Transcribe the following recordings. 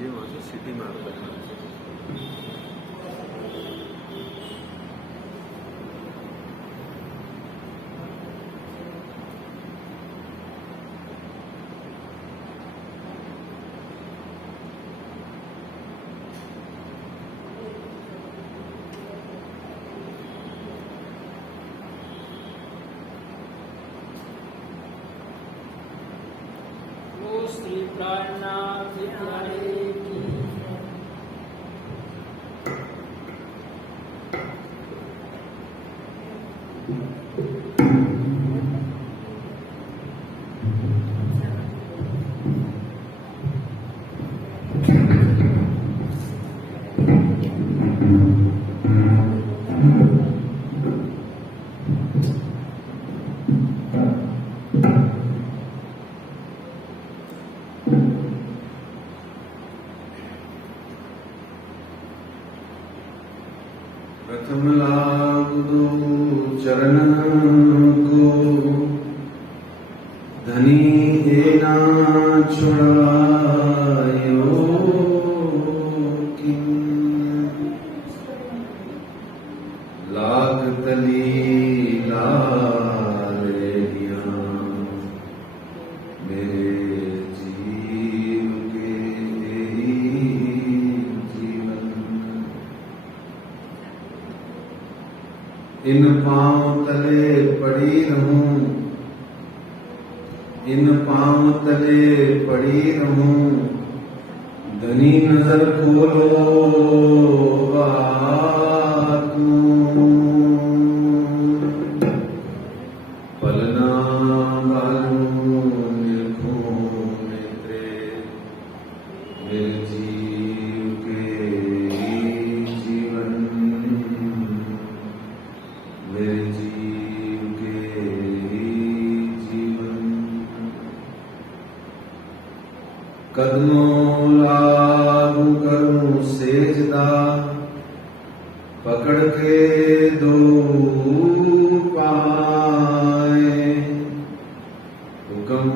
लीजिए, वहाँ से सीटी मार देना। श्री प्राणनाथ प्यारे की प्रथम लाभ दो चरण को, धनी देना छुड़ायो किन, लाग तली लाले दिया मेरे जीव के जीवन। इन पांव तले पड़ी रहूं, इन पांव तले पड़ी रहूं, धनी नजर खोलो बातू, पलना बालू निरखूं नेत्रे मेरे जीव के जीवन, मेरे जीव के जीवन। कदमों लागू करूं सेजदा, पकड़ के दो पाए, हुक्म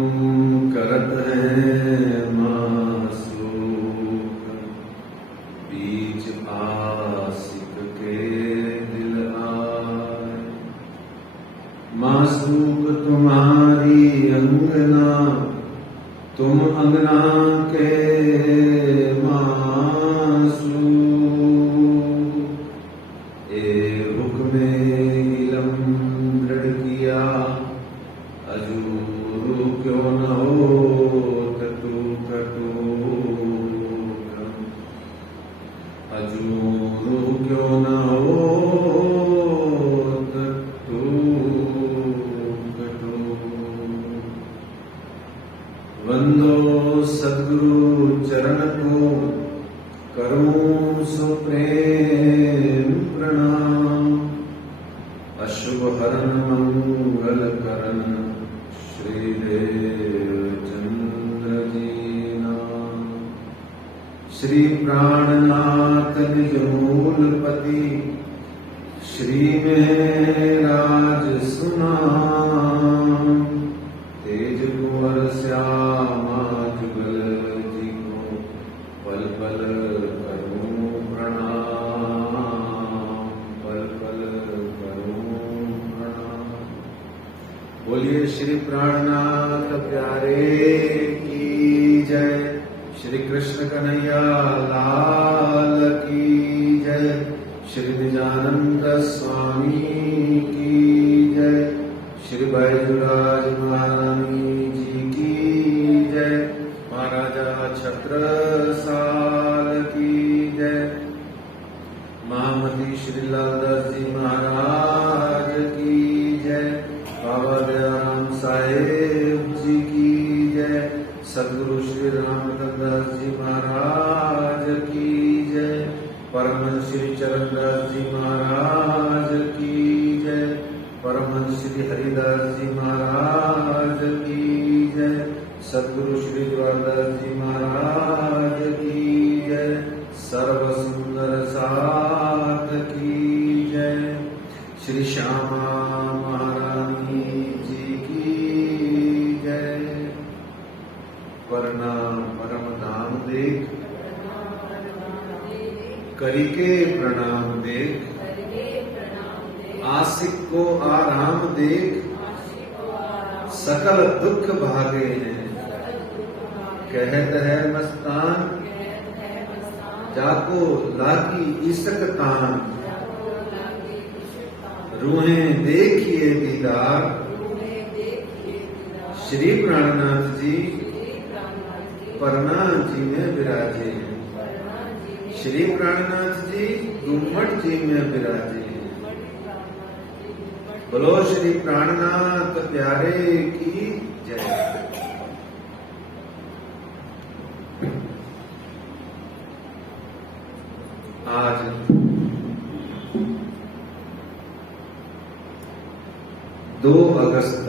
करत है मासूक, बीच आशिक के दिल आए। मासूक तुम्हारी अंगना, तुम अंगना के मासूक, ए हुक्मे इलम दृढ़ किया, अजूर क्यों न हो कटु कटु, अजूर क्यों न हो कटु कटु। वंदो सद्गुरु चरण को, करूं सो प्रेम प्रणाम, अशुभ हरन मंगल करन श्री देव चंद्र जी नाम। श्री प्राणनाथ निज मूलपति, श्री में राज सुनाम, तेज कुंवर श्यामा जुगल जी को, पल पल करूं प्रणाम, पल पल करूं प्रणाम। बोलिए श्री प्राणनाथ प्यारे की जय, श्री कृष्ण कन्हैया लाल की जय, श्री निजानंद स्वामी की जय, श्री बैजूराज महारानी जी की जय, महाराजा छत्रसाल की जय, महामती श्री लालदास जी महाराज की जय, बाबा दयाराम साहेब जी की जय, सदगुरु श्री रामचंद्र जी महाराज की जय, परमहंस श्री चरणदास जी महाराज की जय, परमहंस श्री हरिदास जी महाराज की जय, सदगुरु श्री द्वारदास जी महाराज की जय, सर्व सुंदर साथ की जय, श्री श्यामा महारानी जी की जय। वरना परम धाम देख करिके प्रणाम देख, आशिक को आराम देख, सकल दुख भागे हैं। कहत है मस्तान, जाको लागी इसक तान। रूहें देखिए दीदार, श्री प्राणनाथ जी परना जी में विराजे हैं। श्री प्राणनाथ जी गुम्मट जी में विराजे हैं। बोलो श्री प्राणनाथ प्यारे की जय। आज 2 अगस्त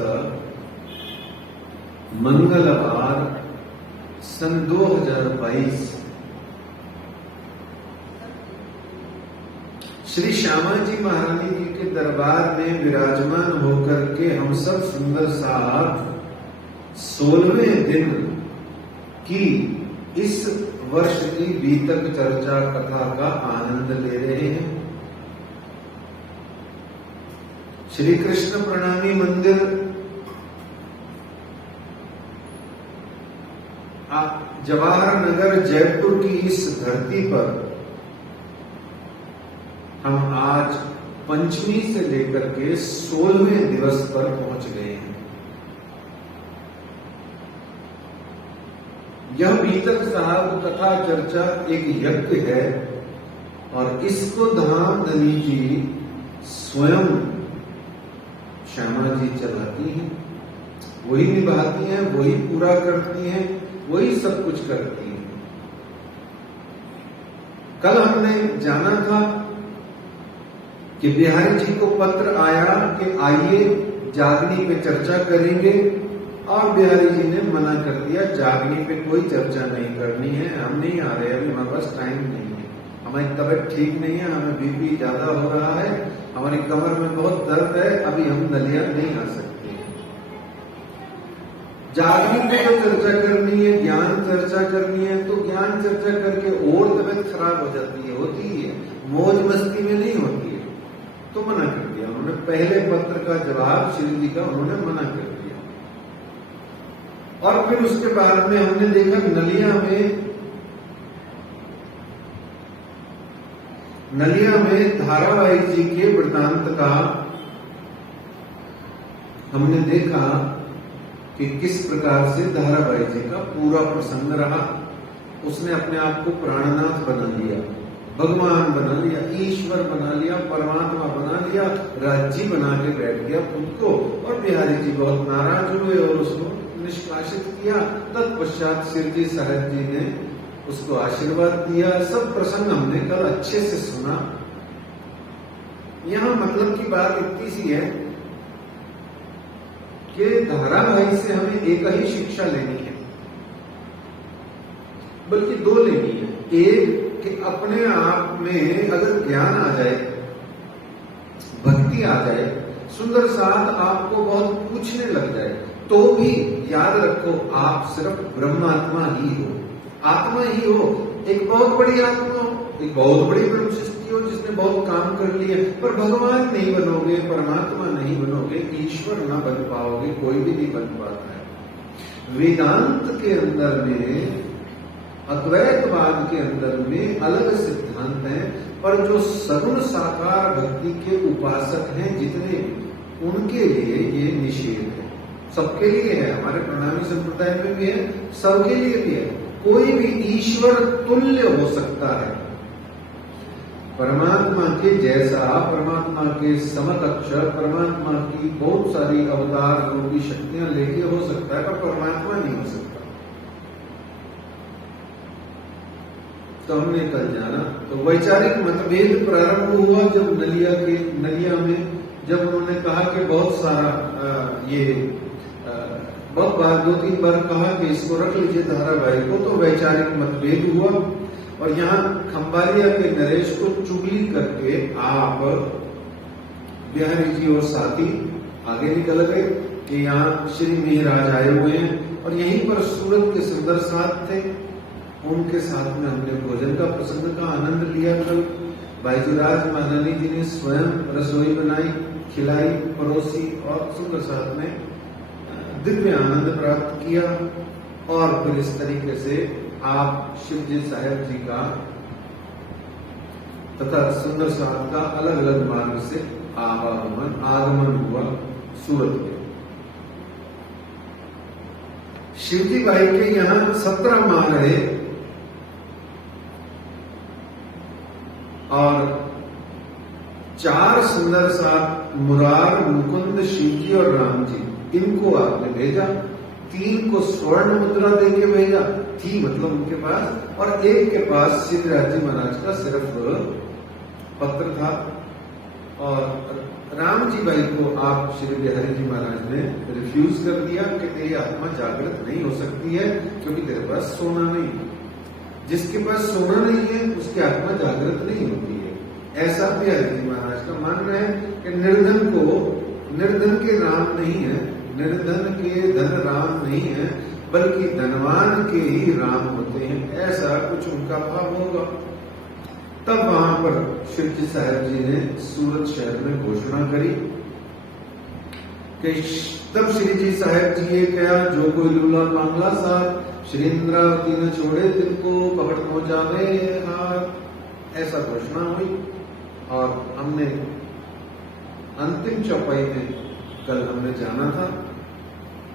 मंगलवार सन 2022 श्री श्यामा जी महारानी जी के दरबार में विराजमान होकर के हम सब सुंदर साथ 16वें दिन की इस वर्ष की बीतक चर्चा कथा का आनंद ले रहे हैं। श्री कृष्ण प्रणामी मंदिर जवाहर नगर जयपुर की इस धरती पर हम आज पंचमी से लेकर के 16वें दिवस पर पहुंच गए हैं। यह बीतक साहब कथा चर्चा एक यज्ञ है और इसको धाम धनी जी स्वयं श्यामा जी चलाती हैं, वही निभाती हैं, वही पूरा करती हैं, वही सब कुछ करती हैं। कल हमने जाना था कि बिहारी जी को पत्र आया कि आइए जागनी पे चर्चा करेंगे और बिहारी जी ने मना कर दिया, जागनी पे कोई चर्चा नहीं करनी है, हम नहीं आ रहे, अभी हमारे पास टाइम नहीं है, हमारी तबीयत ठीक नहीं है, हमें बीपी ज्यादा हो रहा है, हमारी कमर में बहुत दर्द है, अभी हम नलिया नहीं आ सकते। जागनी पे तो चर्चा करनी है, ज्ञान चर्चा करनी है, तो ज्ञान चर्चा करके और तबीयत खराब हो जाती है, होती है, मौज मस्ती में नहीं होती है, तो मना कर दिया उन्होंने। पहले पत्र का जवाब श्री जी का उन्होंने मना कर दिया। और फिर उसके बाद में हमने देखा नलिया में धारावाहिक जी के वृतांत का हमने देखा कि किस प्रकार से धारावाहिक जी का पूरा प्रसंग रहा। उसने अपने आप को प्राणनाथ बना लिया, भगवान बना लिया, ईश्वर बना लिया, परमात्मा बना लिया, राज्य बना के बैठ गया खुद को। और बिहारी जी बहुत नाराज हुए और उसको निष्कासित किया। तत्पश्चात सिरजी साहब जी ने उसको आशीर्वाद दिया। सब प्रसंग हमने कल अच्छे से सुना। यहां मतलब की बात इतनी सी है कि धारावाहिक से हमें एक ही शिक्षा लेनी है, बल्कि 2 लेनी है। एक कि अपने आप में अगर ज्ञान आ जाए, भक्ति आ जाए, सुंदर साथ आपको बहुत पूछने लग जाए, तो भी याद रखो आप सिर्फ ब्रह्मात्मा ही हो, आत्मा ही हो। एक बहुत बड़ी आत्मा हो, एक बहुत बड़ी ब्रह्म सृष्टि हो जिसने बहुत काम कर लिए, पर भगवान नहीं बनोगे, परमात्मा नहीं बनोगे, ईश्वर ना बन पाओगे, कोई भी नहीं बन पाता है। वेदांत के अंदर में, अद्वैतवाद के अंदर में अलग सिद्धांत हैं, पर जो सगुण साकार भक्ति के उपासक हैं जितने, उनके लिए ये निषेध है। सबके लिए है, हमारे प्रणामी संप्रदाय में भी है, सबके लिए भी है। कोई भी ईश्वर तुल्य हो सकता है, परमात्मा के जैसा, परमात्मा के समकक्ष, परमात्मा की बहुत सारी अवतार रूपी शक्तियां लेके हो सकता है, पर परमात्मा नहीं हो सकता। तो हमने कल जाना तो वैचारिक मतभेद प्रारंभ हुआ जब नलिया में जब उन्होंने कहा कि बहुत सारा बहुत बार 2-3 बार कहा कि इसको रख लीजिए धारावाहिक को, तो वैचारिक मतभेद हुआ। और यहाँ खंबालिया के नरेश को चुगली करके आप बिहारी जी और साथी आगे निकल गए कि यहाँ श्री मिहिराज आए हुए हैं और यहीं पर सूरत के सुंदर साथ थे उनके साथ में हमने भोजन का प्रसंग का आनंद लिया। कल बाईजुराज महारानी जी ने स्वयं रसोई बनाई, खिलाई, परोसी और सुंदर साथ में दिव्य आनंद प्राप्त किया। और फिर इस तरीके से आप शिवजी साहेब जी का तथा सुंदर साथ का अलग अलग मार्ग से आगमन हुआ सूरत में। शिवजी भाई के यहाँ 17 माह रहे और 4 सुंदर साथ मुरार, मुकुंद, शिवजी और राम जी, इनको आपने भेजा। 3 को स्वर्ण मुद्रा देके भेजा थी, मतलब उनके पास, और 1 के पास शिवराज जी महाराज का सिर्फ पत्र था। और राम जी भाई को आप श्री बिहारी जी महाराज ने रिफ्यूज कर दिया कि तेरी आत्मा जागृत नहीं हो सकती है क्योंकि तेरे पास सोना नहीं है। जिसके पास सोना नहीं है उसकी आत्मा जागृत नहीं होती है। ऐसा बिहारी जी महाराज का मानना है कि निर्धन के राम नहीं है, निर्धन के धन राम नहीं है, बल्कि धनवान के ही राम होते हैं, ऐसा कुछ उनका भाव होगा। तब वहां पर शिवजी साहेब जी ने सूरत शहर में घोषणा करी कि तब श्री जी साहेब जी ये कहा, जो कोई लूला पांगला सा श्री इंद्रावती ने छोड़े तिनको पकड़ पहुंचावे हाथ, ऐसा घोषणा हुई। और हमने अंतिम चौपाई में कल हमने जाना था,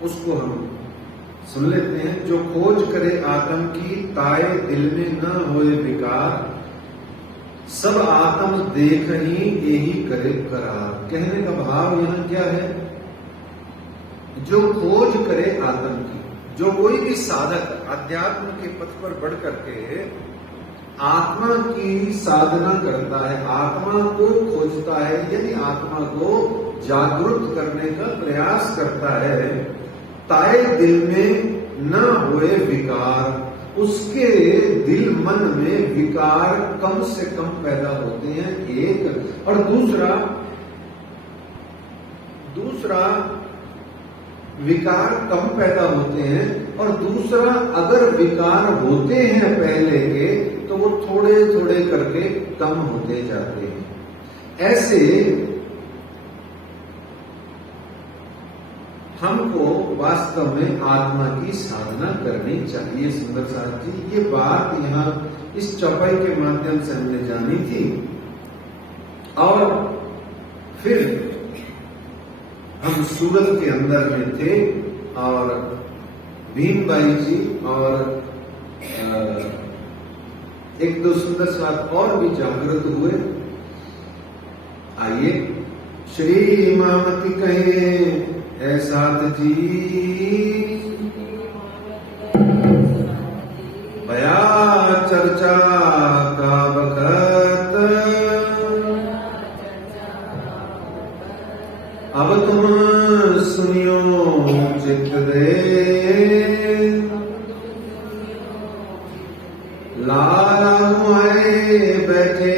उसको हम सुन लेते हैं। जो खोज करे आत्म की ताए दिल में न होए विकार, सब आत्म देख ही यही करे करार। कहने का भाव यहां क्या है? जो खोज करे आत्म की, जो कोई भी साधक अध्यात्म के पथ पर बढ़ करके आत्मा की साधना करता है, आत्मा को खोजता है, यदि आत्मा को जागरूक करने का प्रयास करता है, ताए दिल में न होए विकार, उसके दिल मन में विकार कम से कम पैदा होते हैं, एक। और दूसरा विकार कम पैदा होते हैं, और दूसरा अगर विकार होते हैं पहले के तो वो थोड़े थोड़े करके कम होते जाते हैं। ऐसे हमको वास्तव में आत्मा की साधना करनी चाहिए। सुंदर साथ जी, ये बात यहाँ इस चौपाई के माध्यम से हमने जानी थी। और फिर हम सूरत के अंदर में थे और भीम भाई जी और एक दो सुंदर साथ और भी जागृत हुए। आइए श्री मामती कहे ऐसा जी, भया चर्चा का बखत, अब तुम सुनियो चित्त दे, लाला हुए बैठे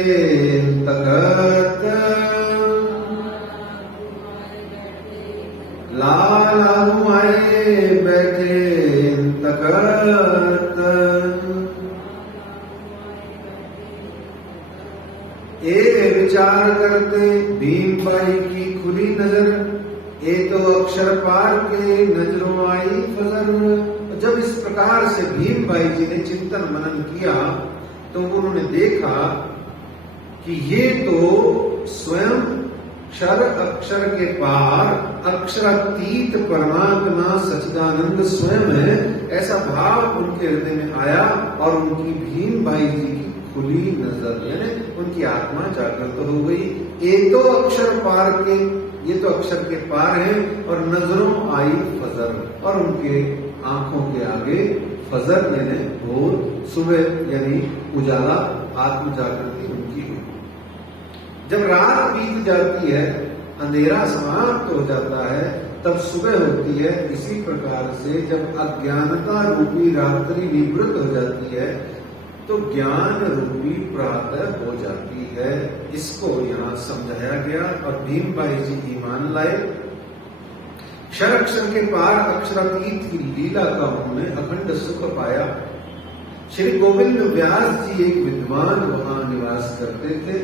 तकत, लाला हुए बैठे तकत, ये विचार करते भीम भाई की खुली नजर, ये तो अक्षर पार के नजरों आई फजर। जब इस प्रकार से भीम भाई जी ने चिंतन मनन किया तो उन्होंने देखा कि ये तो स्वयं क्षर अक्षर के पार अक्षरातीत परमात्मा सच्चिदानंद स्वयं है, ऐसा भाव उनके हृदय में आया। और उनकी भीम भाई जी की खुली नजर, यानी उनकी आत्मा जागृत हो गई। ये तो अक्षर पार के, ये तो अक्षर के पार हैं, और नजरों आई फजर, और उनके आंखों के आगे फजर यानी भोर, सुबह यानी उजाला, आत्म जागृति उनकी हुई। जब रात बीत जाती है, अंधेरा समाप्त हो जाता है, तब सुबह होती है। इसी प्रकार से जब अज्ञानता रूपी रात्रि निवृत्त हो जाती है तो ज्ञान रूपी प्रातः हो जाती है। इसको यहाँ समझाया गया। और भीम भाई जी ईमान लाए, क्षर अक्षर के पार अक्षरातीत की लीला का उन्होंने अखंड सुख पाया। श्री गोविंद व्यास जी एक विद्वान वहां निवास करते थे।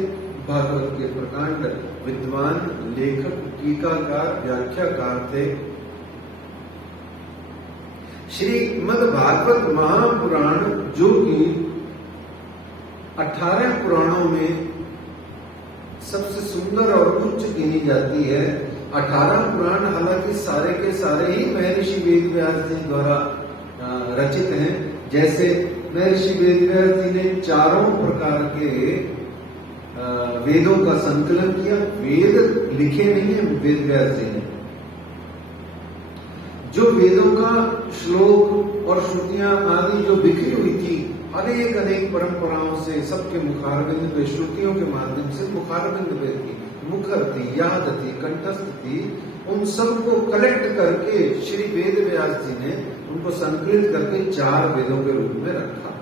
भागवत के प्रकांड विद्वान, लेखक, टीकाकार, व्याख्याकार थे। श्रीमद् भागवत महापुराण जो कि 18 पुराणों में सबसे सुंदर और उच्च गिनी जाती है। 18 पुराण हालांकि सारे के सारे ही महर्षि वेदव्यास जी द्वारा रचित हैं। जैसे महर्षि वेदव्यास जी ने चारों प्रकार के वेदों का संकलन किया। वेद लिखे नहीं है वेदव्यास जी ने, जो वेदों का श्लोक और श्रुतियां आदि जो बिखरी हुई थी अनेक अनेक परंपराओं से, सबके मुखारबिंद पे, श्रुतियों के माध्यम से मुखारबिंद पे थी, मुखर थी, याद थी, कंठस्थ थी, उन सबको कलेक्ट करके श्री वेदव्यास जी ने उनको संकलित करके 4 वेदों के रूप में रखा।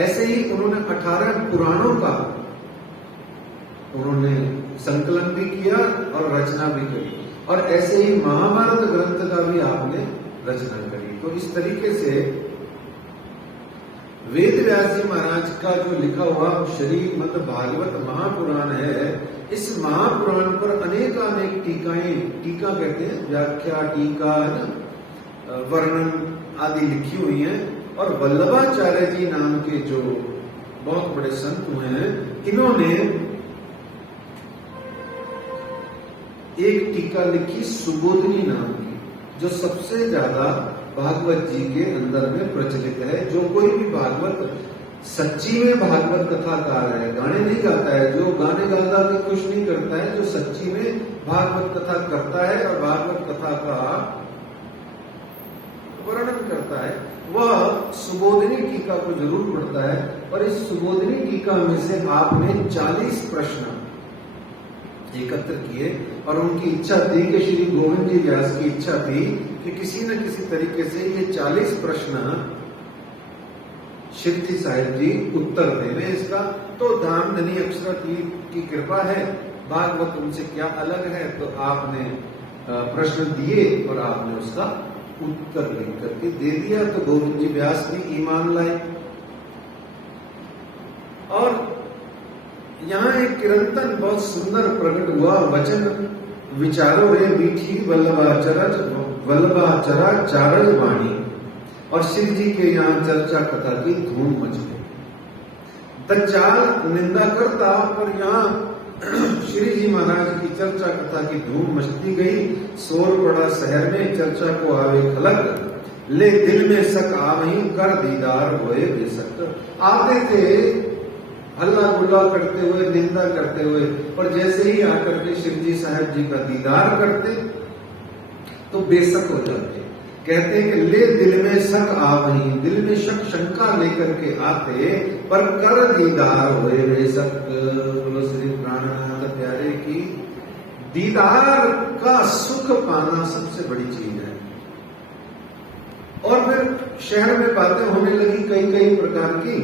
ऐसे ही उन्होंने 18 पुराणों का उन्होंने संकलन भी किया और रचना भी करी, और ऐसे ही महाभारत ग्रंथ का भी आपने रचना करी। तो इस तरीके से वेद व्यास जी महाराज का जो लिखा हुआ श्रीमद् भागवत महापुराण है, इस महापुराण पर अनेक टीकाएं, टीका कहते हैं, व्याख्या, टीका है ना, वर्णन आदि लिखी हुई हैं। और वल्लभाचार्य जी नाम के जो बहुत बड़े संत हुए हैं, इन्होंने एक टीका लिखी सुबोधनी नाम की, जो सबसे ज्यादा भागवत जी के अंदर में प्रचलित है। जो कोई भी भागवत सच्ची में भागवत कथाकार है, गाने नहीं गाता है, जो गाने गा गा के खुश नहीं करता है, जो सच्ची में भागवत कथा करता है और भागवत कथा का वर्णन करता है, वह सुबोधनी टीका को जरूर पढ़ता है। और इस सुबोधनी टीका में से आपने 40 प्रश्न एकत्र किए, और उनकी इच्छा थी कि श्री गोविंद जी व्यास की इच्छा थी कि किसी न किसी तरीके से ये 40 प्रश्न श्रीजी साहिब जी उत्तर देवे इसका। तो धामधनी अक्षरा की कृपा है, भागवत उनसे क्या अलग है, तो आपने प्रश्न दिए और आपने उसका उत्तर लिख करके दे दिया। तो गोविंद जी व्यास भी ईमान लाए। और यहाँ एक कीर्तन बहुत सुंदर प्रकट हुआ, वचन विचारो रे मीठी वल्लभाचरा चारज वाणी। और शिव जी के यहाँ चर्चा कथा की धूम मच गई। दज्जाल निंदा करता, पर यहाँ श्री जी महाराज की चर्चा कथा की धूम मचती गई। शोर पड़ा शहर में, चर्चा को आवे खलक, ले दिल में शक आवहीं, कर दीदार होए बेशक। आते थे हल्ला गुल्ला करते हुए, निंदा करते हुए, पर जैसे ही आकर के शिवजी साहब जी का दीदार करते तो बेशक हो जाते। कहते हैं कि ले दिल में शक आवहीं, दिल में शक शंका लेकर के आते, पर कर दीदार होए बेशक। बोलो श्री प्राणनाथ प्यारे की। दीदार का सुख पाना सबसे बड़ी चीज है। और फिर शहर में बातें होने लगी कई प्रकार की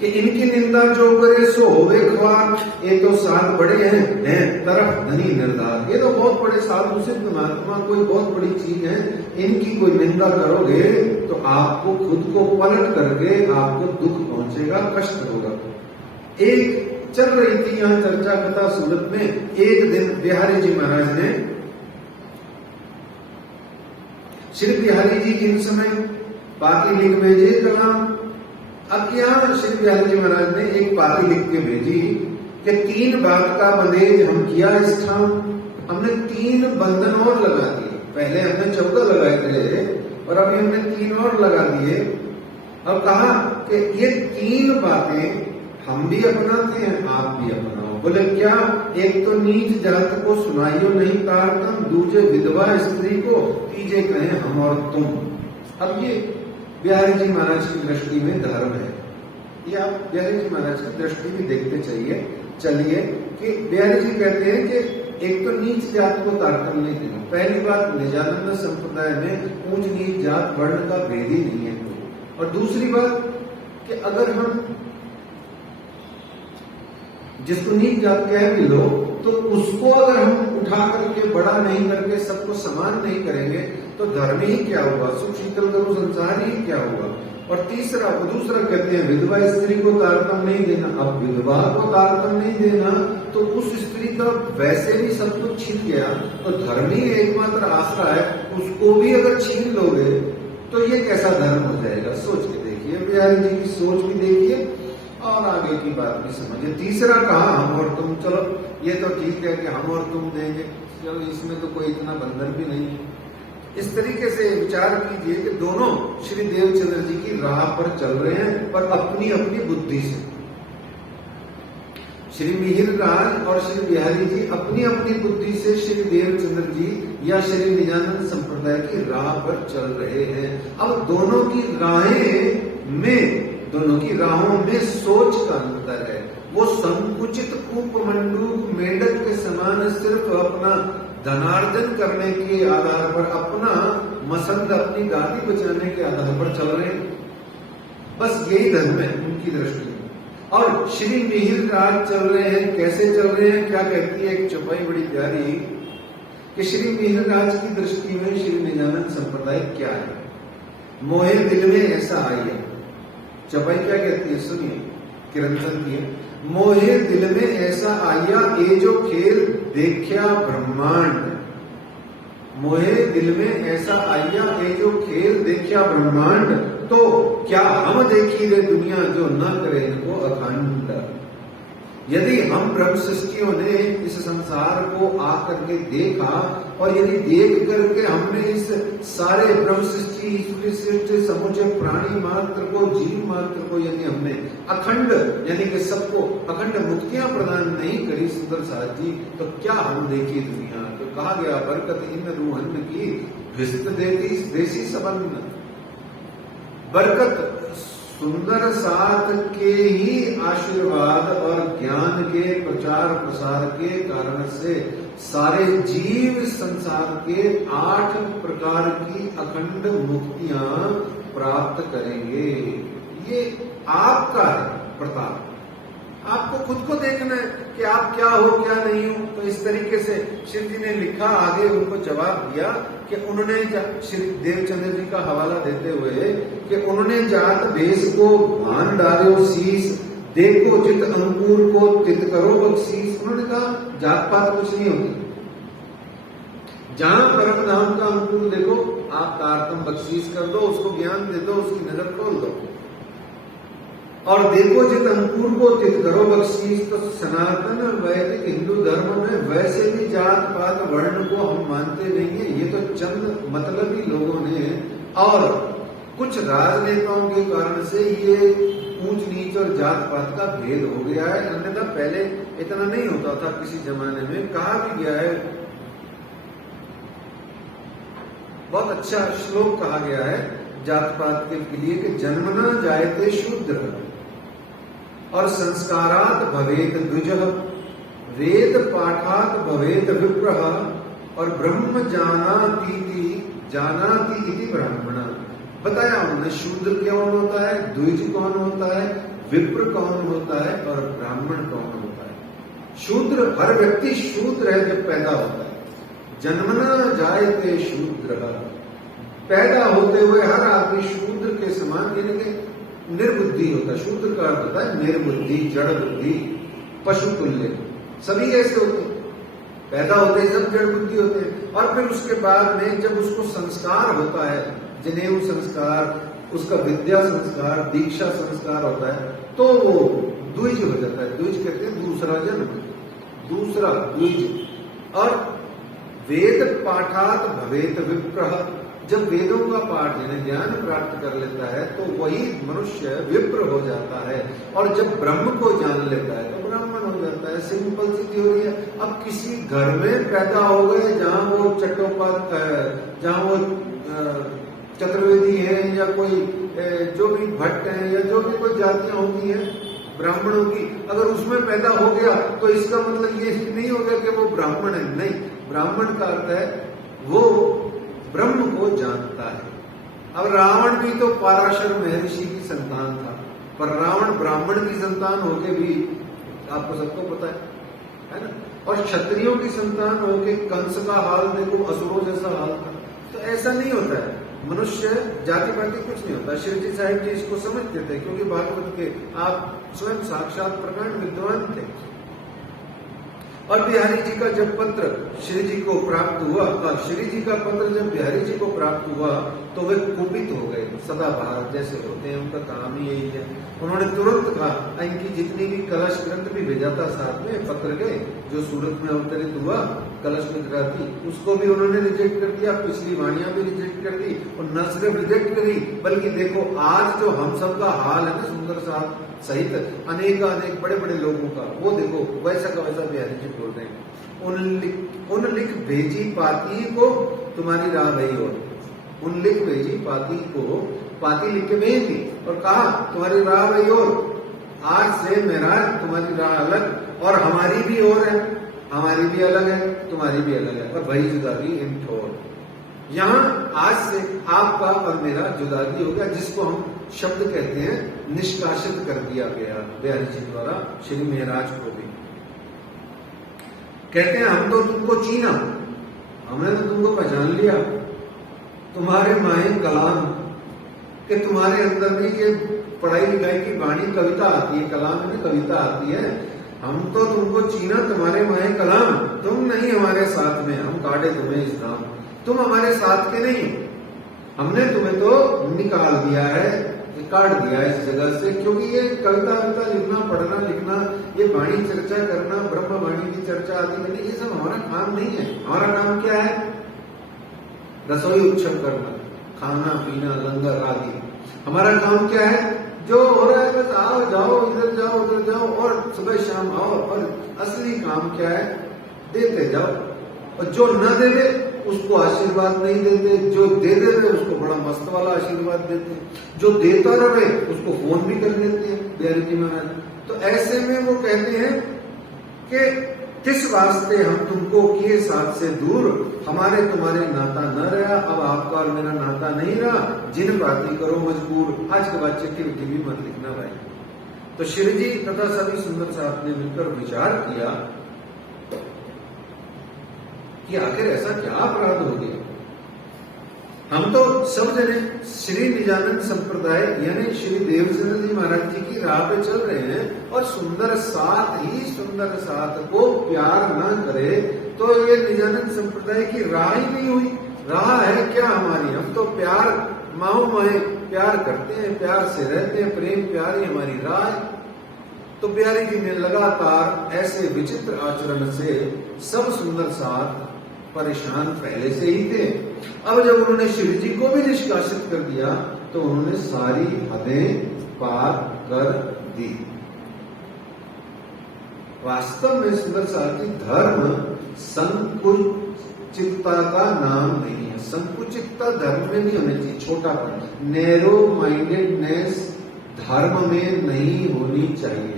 कि इनकी निंदा जो करे सो होवे ख्वार, ये तो साध बड़े हैं तरफ धनी निर्धार। ये तो बहुत बड़े साधु सिद्ध महात्मा, कोई बहुत बड़ी चीज है, इनकी कोई निंदा करोगे तो आपको खुद को पलट करके आपको दुख पहुंचेगा, कष्ट होगा। एक चल रही थी यहाँ चर्चा कथा सूरत में। एक दिन बिहारी जी महाराज ने, श्री बिहारी जी जिन समय पाती लिख भेजे कलाम, अब यहाँ श्री बिहारी जी महाराज ने एक पाती लिख के भेजी कि 3 बात का बंदेज हम किया इस ठाम। हमने 3 बंधन और लगा दिए। पहले हमने 14 लगाए थे और अभी हमने 3 और लगा दिए। अब कहा कि ये 3 बातें हम भी अपनाते हैं, आप भी अपनाओ। बोले क्या? एक तो नीच जात को सुनाइयो नहीं तारतम, दूजे विधवा स्त्री को, तीजे कहें हम और तुम। अब ये बिहारी जी महाराज की दृष्टि में धर्म है। ये आप बिहारी जी महाराज की दृष्टि भी देखते चलिए कि बिहारी जी कहते हैं कि एक तो नीच जात को तारतम्य नहीं देना। पहली बात, निजानंद संप्रदाय में ऊंच नीच जात वर्ण का भेद ही नहीं है। और दूसरी बात कि अगर हम जिसको नीच जात कह भी लो, तो उसको अगर हम उठा करके बड़ा नहीं करके सबको समान नहीं करेंगे तो धर्म ही क्या हुआ, सुख शीतल करो संसार ही क्या हुआ। और दूसरा कहते हैं विधवा स्त्री को तारतम नहीं देना। अब विधवा को तारतम नहीं देना तो उस स्त्री का वैसे भी सब कुछ छीन गया, तो धर्म ही एकमात्र आसरा है, उसको भी अगर छीन लोगे तो ये कैसा धर्म हो जाएगा। सोच के देखिए, बिहारी जी की सोच भी देखिए और आगे की बात भी समझिए। तीसरा कहा हम और तुम, चलो ये तो ठीक है कि हम और तुम देंगे, चलो इसमें तो कोई इतना बंधन भी नहीं है। इस तरीके से विचार कीजिए कि दोनों श्री देवचंद्र जी की राह पर चल रहे हैं, पर अपनी अपनी बुद्धि से। श्री मिहिर राज और श्री बिहारी जी अपनी अपनी बुद्धि से श्री देवचंद्र जी या श्री निजानंद संप्रदाय की राह पर चल रहे हैं। अब दोनों की राहों में सोच का अंतर है। वो संकुचित कूपमंडूक मेंढक के समान सिर्फ अपना धनार्जन करने के आधार पर, अपना मसंद, अपनी गादी बचाने के आधार पर चल रहे हैं। बस यही धर्म है उनकी दृष्टि में। और श्री मिहिर राज चल रहे हैं, कैसे चल रहे हैं, क्या कहती है एक चौपाई बड़ी प्यारी कि श्री मिहिर राज की दृष्टि में श्री निजानंद संप्रदाय क्या है। मोहे दिल में ऐसा आई है, चौपाई क्या कहती है सुनिए, किरंतन की है। मोहे दिल में ऐसा आया ये जो खेल देखा ब्रह्मांड, मोहे दिल में ऐसा आया ये जो खेल देखा ब्रह्मांड, तो क्या हम देखी रे दुनिया जो न करे इनको अखंड। यदि हम ब्रह्म सृष्टियों ने इस संसार को आकर के देखा और यदि देख करके हमने इस सारे ब्रह्म सृष्टि, ईश्वरी सृष्टि, समूचे प्राणी मात्र को, जीव मात्र को यदि हमने अखंड यानी कि सबको अखंड मुक्तियां प्रदान नहीं करी सुंदर साथ जी, तो क्या हम देखी दुनिया। तो कहा गया बरकत इन रूहन की विस्त देसी संबंध। बरकत सुंदर साथ के ही आशीर्वाद और ज्ञान के प्रचार प्रसार के कारण से सारे जीव संसार के 8 प्रकार की अखंड मुक्तियां प्राप्त करेंगे। ये आपका है प्रताप, आपको खुद को देखना है कि आप क्या हो क्या नहीं हो। तो इस तरीके से शिव जी ने लिखा, आगे उनको जवाब दिया कि उन्होंने श्री देवचंद्र जी का हवाला देते हुए कि उन्होंने जात भेष को भान डालो शीश, देखो जित अंकुर को तित करो बख्शीश। उन्होंने कहा जात पात कुछ नहीं होती, जहां परम धाम का अंकुर देखो आप तारतम बख्शीश कर दो, उसको ज्ञान दे दो, उसकी नजर खोल दो। और देखो जित अंकुर को तित करो बख्शीश। तो सनातन वैदिक हिंदू धर्म में वैसे भी जात पात वर्ण को हम मानते नहीं है, ये तो चंद मतलबी लोगों ने और कुछ राजनेताओं के कारण से ये ऊंच नीच और जात पात का भेद हो गया है। अन्यथा पहले इतना नहीं होता था किसी जमाने में। कहा भी गया है, बहुत अच्छा श्लोक कहा गया है जात पात के लिए कि जन्मना जायते शूद्र और संस्कारात भवेत द्विजः, वेद पाठात भवेत विप्रः और ब्रह्म जानाति इति ब्राह्मण। बताया उन्होंने शूद्र कौन होता है, द्विज कौन होता है, विप्र कौन होता है और ब्राह्मण कौन होता है। शूद्र, हर व्यक्ति शूद्र है जब पैदा होता है। जन्मना जायते शूद्र, पैदा होते हुए हर आदमी शूद्र के समान यानी कि निर्बुद्धि होता है। शूद्र का अर्थ होता है निर्बुद्धि, जड़ बुद्धि, पशु तुल्य, सभी ऐसे होते हैं। पैदा होते ही सब जड़ बुद्धि होते हैं। और फिर उसके बाद में जब उसको संस्कार होता है, जनेऊ संस्कार, उसका विद्या संस्कार, दीक्षा संस्कार होता है, तो वो द्विज हो जाता है। द्विज कहते हैं दूसरा जन्म, दूसरा द्विज। और वेद पाठात भवेत विप्रः, जब वेदों का पाठ यानी ज्ञान प्राप्त कर लेता है तो वही मनुष्य विप्र हो जाता है। और जब ब्रह्म को जान लेता है तो ब्राह्मण हो जाता है। सिंपल सी थ्योरी है। अब किसी घर में पैदा हो गए जहां वो चट्टोपात, जहां वो चतुर्वेदी है या कोई जो भी भट्ट है या जो भी कोई जातियां होती हैं ब्राह्मणों की, अगर उसमें पैदा हो गया तो इसका मतलब ये नहीं हो गया कि वो ब्राह्मण है। नहीं, ब्राह्मण का अर्थ है वो ब्रह्म को जानता है। अब रावण भी तो पराशर महर्षि की संतान था, पर रावण ब्राह्मण की संतान होके भी आपको सबको पता है ना। और क्षत्रियों की संतान होके कंस का हाल देखो, असुरों जैसा हाल था। तो ऐसा नहीं होता है, मनुष्य जाति पाति कुछ नहीं होता। श्री जी साहिब जी इसको समझते थे, क्योंकि भागवत के आप स्वयं साक्षात प्रकांड विद्वान थे। और बिहारी जी का जब पत्र श्री जी को प्राप्त हुआ, श्री जी का पत्र जब बिहारी जी को प्राप्त हुआ तो वे कुपित हो गए, सदाबहार जैसे होते हैं, उनका काम ही यही है। उन्होंने तुरंत कहा, इनकी जितनी भी कलश ग्रंथ भी भेजा था साथ में पत्र के, जो सूरत में अवतरित हुआ कलश गुजराती, उसको भी उन्होंने रिजेक्ट कर दिया, पिछली वाणियां भी रिजेक्ट कर दी, और न सिर्फ रिजेक्ट करी बल्कि देखो आज जो हम सब का हाल है ना, सुंदर साहब सहित अनेक बड़े बड़े लोगों का, वो देखो वैसा का वैसा बिहारी जी बोल रहे हैं। उन लिख भेजी पाती को तुम्हारी राह वही हो, उन लिख भेजी पाती को, पाती लिख के भेज दी और कहा तुम्हारी राह वही और, आज से महाराज तुम्हारी राह अलग और हमारी भी और है, हमारी भी अलग है, तुम्हारी भी अलग है, और भाई जुदागी इन ठोर। यहाँ आज से आपका और मेरा जुदागी हो गया, जिसको हम शब्द कहते हैं निष्कासित कर दिया गया बिहारी जी द्वारा श्री महाराज को भी। कहते हैं हम तो तुमको चीना, हमने तो तुमको पहचान लिया, तुम्हारे माए कलाम के तुम्हारे अंदर में ये पढ़ाई लिखाई की वाणी कविता आती है, कलाम में कविता आती है, हम तो तुमको चीना तुम्हारे माए कलाम, तुम नहीं हमारे साथ में, हम काटे तुम्हें इस धाम, तुम हमारे साथ के नहीं, हमने तुम्हें तो निकाल दिया है, काट दिया इस जगह से, क्योंकि ये कविता लिखना, पढ़ना लिखना, ये वाणी चर्चा करना, ब्रह्म वाणी की चर्चा आदि करनी, ये सब हमारा काम नहीं है। हमारा काम क्या है? रसोई उत्सव करना, खाना पीना लंगर आदि। हमारा काम क्या है? जो हो रहा है बस आओ जाओ, इधर जाओ उधर जाओ, और सुबह शाम आओ, और असली काम क्या है? देते जाओ, और जो न देवे उसको आशीर्वाद नहीं देते, जो दे देवे उसको बड़ा मस्त वाला आशीर्वाद देते, जो देता रहे उसको फोन भी कर लेते हैं बिहारी जी महाराज। तो ऐसे में वो कहते हैं कि किस वास्ते हम तुमको किए साथ से दूर, हमारे तुम्हारे नाता न रहा, अब आपका और मेरा नाता नहीं रहा, जिन बातें करो मजबूर, आज के बाद चिट्ठी उठी भी मत लिखना भाई। तो श्री जी तथा सभी सुंदर साहब ने मिलकर विचार किया कि आखिर ऐसा क्या अपराध हो गया। हम तो सब जने श्री निजानंद संप्रदाय यानी श्री देवचंद्र जी महाराज जी की राह पे चल रहे हैं, और सुंदर साथ ही सुंदर साथ को प्यार न करे तो ये निजानंद संप्रदाय की राह ही नहीं हुई। राह है क्या हमारी? हम तो प्यार माओ माए प्यार करते हैं, प्यार से रहते हैं, प्रेम प्यार ही हमारी राह है। तो बिहारी जी ने लगातार ऐसे विचित्र आचरण से सब सुंदर साथ परेशान पहले से ही थे। अब जब उन्होंने शिव जी को भी निष्कासित कर दिया तो उन्होंने सारी हदें पार कर दी। वास्तव में सुंदर साहब की धर्म संकुचितता का नाम नहीं है। संकुचितता धर्म में नहीं होनी चाहिए, छोटापन, नैरो माइंडेडनेस धर्म में नहीं होनी चाहिए।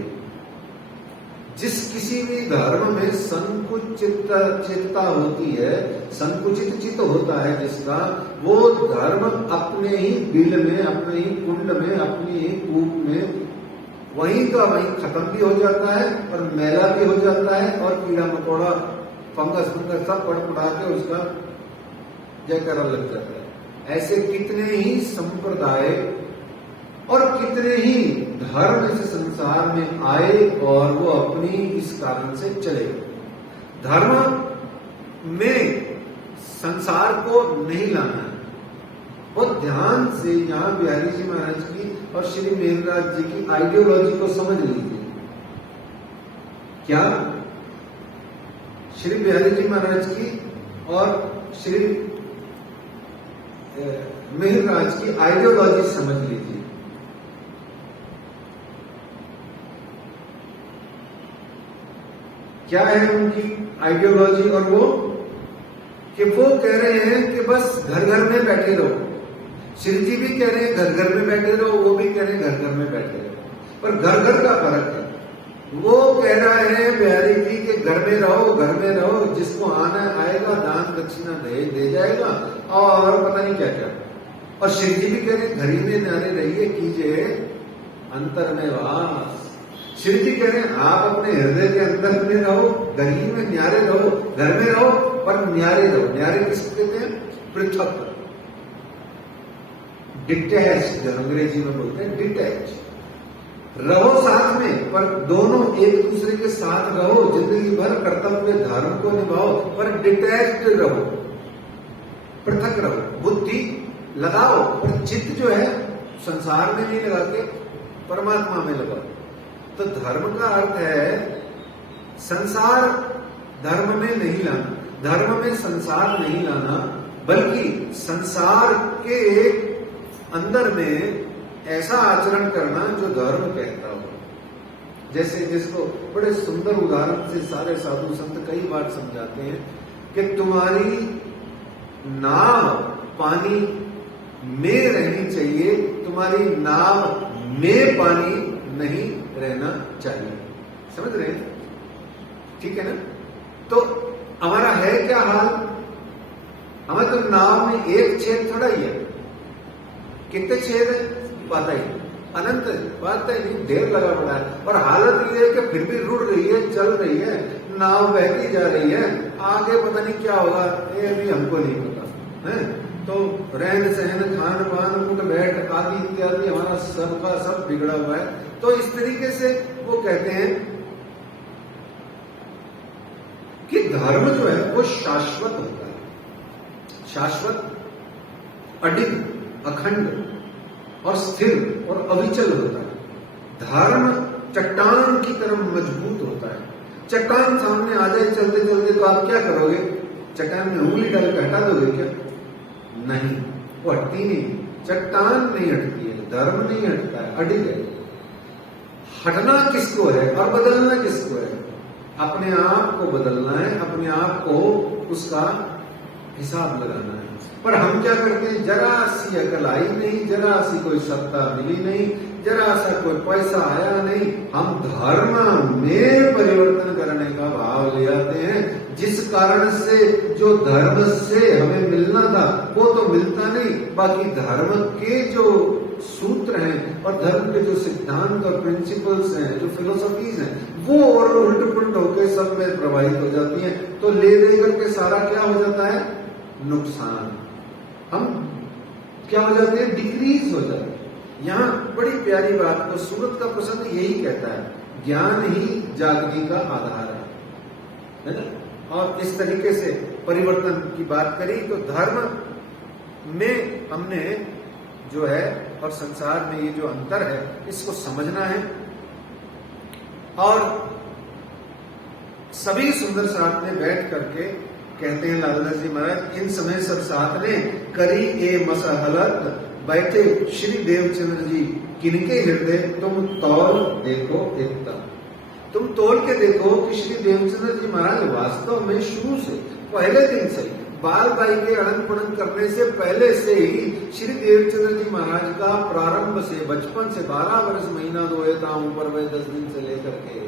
जिस किसी भी धर्म में संकुचितता होती है, संकुचित चित्त होता है जिसका, वो धर्म अपने ही बिल में, अपने ही कुंड में, अपनी ही कूप में वहीं का वहीं खत्म भी हो जाता है और मैला भी हो जाता है, और कीड़ा मकोड़ा फंगस सब पड़ के उसका जयकारा लग जाता है। ऐसे कितने ही संप्रदाय और कितने ही धर्म इस संसार में आए और वो अपनी इस कारण से चले गए। धर्म में संसार को नहीं लाना है। बहुत ध्यान से यहाँ बिहारी जी महाराज की और श्री मेहराज जी की आइडियोलॉजी को समझ लीजिए। क्या श्री बिहारी जी महाराज की और श्री मेहराज की आइडियोलॉजी समझ लीजिए। क्या है उनकी आइडियोलॉजी? और वो कि वो कह रहे हैं कि बस घर घर में बैठे रहो। श्री जी भी कह रहे हैं घर घर में बैठे रहो, वो भी कह रहे हैं घर घर में बैठे रहो, पर घर घर का फर्क है। वो कह रहे हैं बिहारी जी के घर में रहो, जिसको आना आएगा दान दक्षिणा दे जाएगा और पता नहीं क्या क्या। और श्री जी भी कह रहे हैं घर ही में न्यारे रहिए, कीजिए अंतर में वास। श्री जी कह रहे हैं आप अपने हृदय के अंदर में रहो, गली में न्यारे रहो, घर में रहो पर न्यारे रहो। न्यारे किसको कहते हैं? पृथक, डिटैच, जो अंग्रेजी में बोलते हैं डिटैच। रहो साथ में, पर दोनों एक दूसरे के साथ रहो, जिंदगी भर कर्तव्य धर्म को निभाओ, पर डिटैच्ड रहो, पृथक रहो। बुद्धि लगाओ, पर चित्त जो है संसार में नहीं लगा के परमात्मा में लगाओ। तो धर्म का अर्थ है संसार धर्म में नहीं लाना, धर्म में संसार नहीं लाना, बल्कि संसार के अंदर में ऐसा आचरण करना जो धर्म कहता हो। जैसे जिसको बड़े सुंदर उदाहरण से सारे साधु संत कई बार समझाते हैं कि तुम्हारी नाव पानी में रहनी चाहिए, तुम्हारी नाव में पानी नहीं रहना चाहिए। समझ रहे हैं? ठीक है ना? तो हमारा है क्या हाल? हमें तो नाव में एक छेद थोड़ा ही है, कितने छेद है पता ही, अनंत बात है, ढेर लगा पड़ा है। और हालत ये है कि फिर भी रुड़ रही है, चल रही है, नाव बहती जा रही है, आगे पता नहीं क्या होगा, ये भी हमको नहीं पता है। तो रहन सहन, खान पान, उठ बैठ आदि इत्यादि हमारा सबका सब बिगड़ा हुआ है। तो इस तरीके से वो कहते हैं कि धर्म जो है वो शाश्वत होता है, शाश्वत, अडिग, अखंड और स्थिर और अविचल होता है। धर्म चट्टान की तरह मजबूत होता है। चट्टान सामने आ जाए चलते चलते तो आप क्या करोगे? चट्टान में उंगली डाल के हटा दोगे क्या? नहीं, वो हटती नहीं। चट्टान नहीं हटती है, धर्म नहीं हटता है, अडिग है। हटना किसको है और बदलना किसको है? अपने आप को बदलना है, अपने आप को उसका हिसाब लगाना है। पर हम क्या करते हैं? जरा सी अकल आई नहीं, जरा सी कोई सत्ता मिली नहीं, जरा सा कोई पैसा आया नहीं, हम धर्म में परिवर्तन करने का भाव ले आते हैं, जिस कारण से जो धर्म से हमें मिलना था वो तो मिलता नहीं। बाकी धर्म के जो सूत्र हैं और धर्म के जो सिद्धांत और प्रिंसिपल्स हैं, जो फिलोसफीज हैं, वो और उल्ट पुलट होकर सब में प्रवाहित हो जाती हैं। तो ले दे करके सारा क्या हो जाता है? नुकसान। हम क्या हो जाते हैं? डिक्रीज हो जाते हैं। यहाँ बड़ी प्यारी बात को सूरत का प्रसंग यही कहता है, ज्ञान ही जागने का आधार है ना? और इस तरीके से परिवर्तन की बात करी तो धर्म में हमने जो है और संसार में ये जो अंतर है इसको समझना है। और सभी सुंदर साथ में बैठ करके कहते हैं लालदास जी महाराज, इन समय सब साथ ने करी ए मसहलत, बैठे श्री देवचंद्र जी किनके हृदय, तुम तौल देखो इतना। तुम तोल के देखो कि श्री देवचंद्र जी महाराज वास्तव में शुरू से, पहले दिन से, बाल बाई के अड़न पड़न करने से पहले से ही श्री देवचंद्र जी महाराज का प्रारंभ से, बचपन से 12 वर्ष महीना दोयता ऊपर वह 10 दिन से लेकर के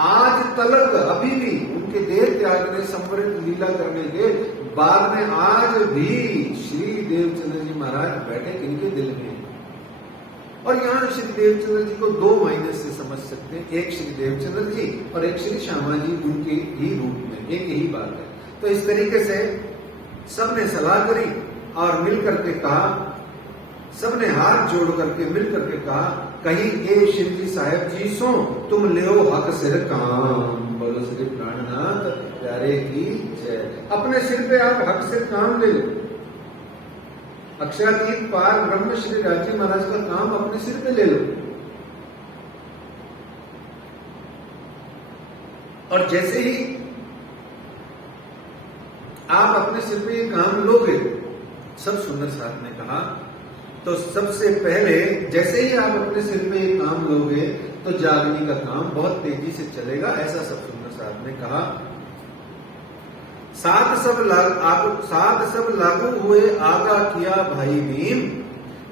आज तलक अभी भी उनके देह त्याग में संवरित लीला करने के बाद में आज भी श्री देवचंद्र जी महाराज बैठे किनके दिल में। और यहाँ श्री देवचंद्र जी को 2 मायने से समझ सकते हैं, एक श्री देवचंद्र जी और एक श्री श्यामा जी, उनके ही रूप में, एक यही बात है। तो इस तरीके से सबने सलाह करी और मिल करके कहा, सबने हाथ जोड़ करके मिल करके कहा, कहीं ए शिव जी साहेब जी सो तुम ले हक सिर काम, बोलो श्री प्राणनाथ प्यारे की जय। अपने सिर पे आप हक सिर काम ले लो। अक्षरातीत पार ब्रह्म श्री राजी महाराज का काम अपने सिर पे ले लो। और जैसे ही आप अपने सिर पे ये काम लोगे, सब सुंदर साथ ने कहा, तो सबसे पहले जैसे ही आप अपने सिर पे ये काम लोगे तो जागने का काम बहुत तेजी से चलेगा, ऐसा सब सुंदर साथ ने कहा। साथ सब लागू हुए आगा किया भाई भीम,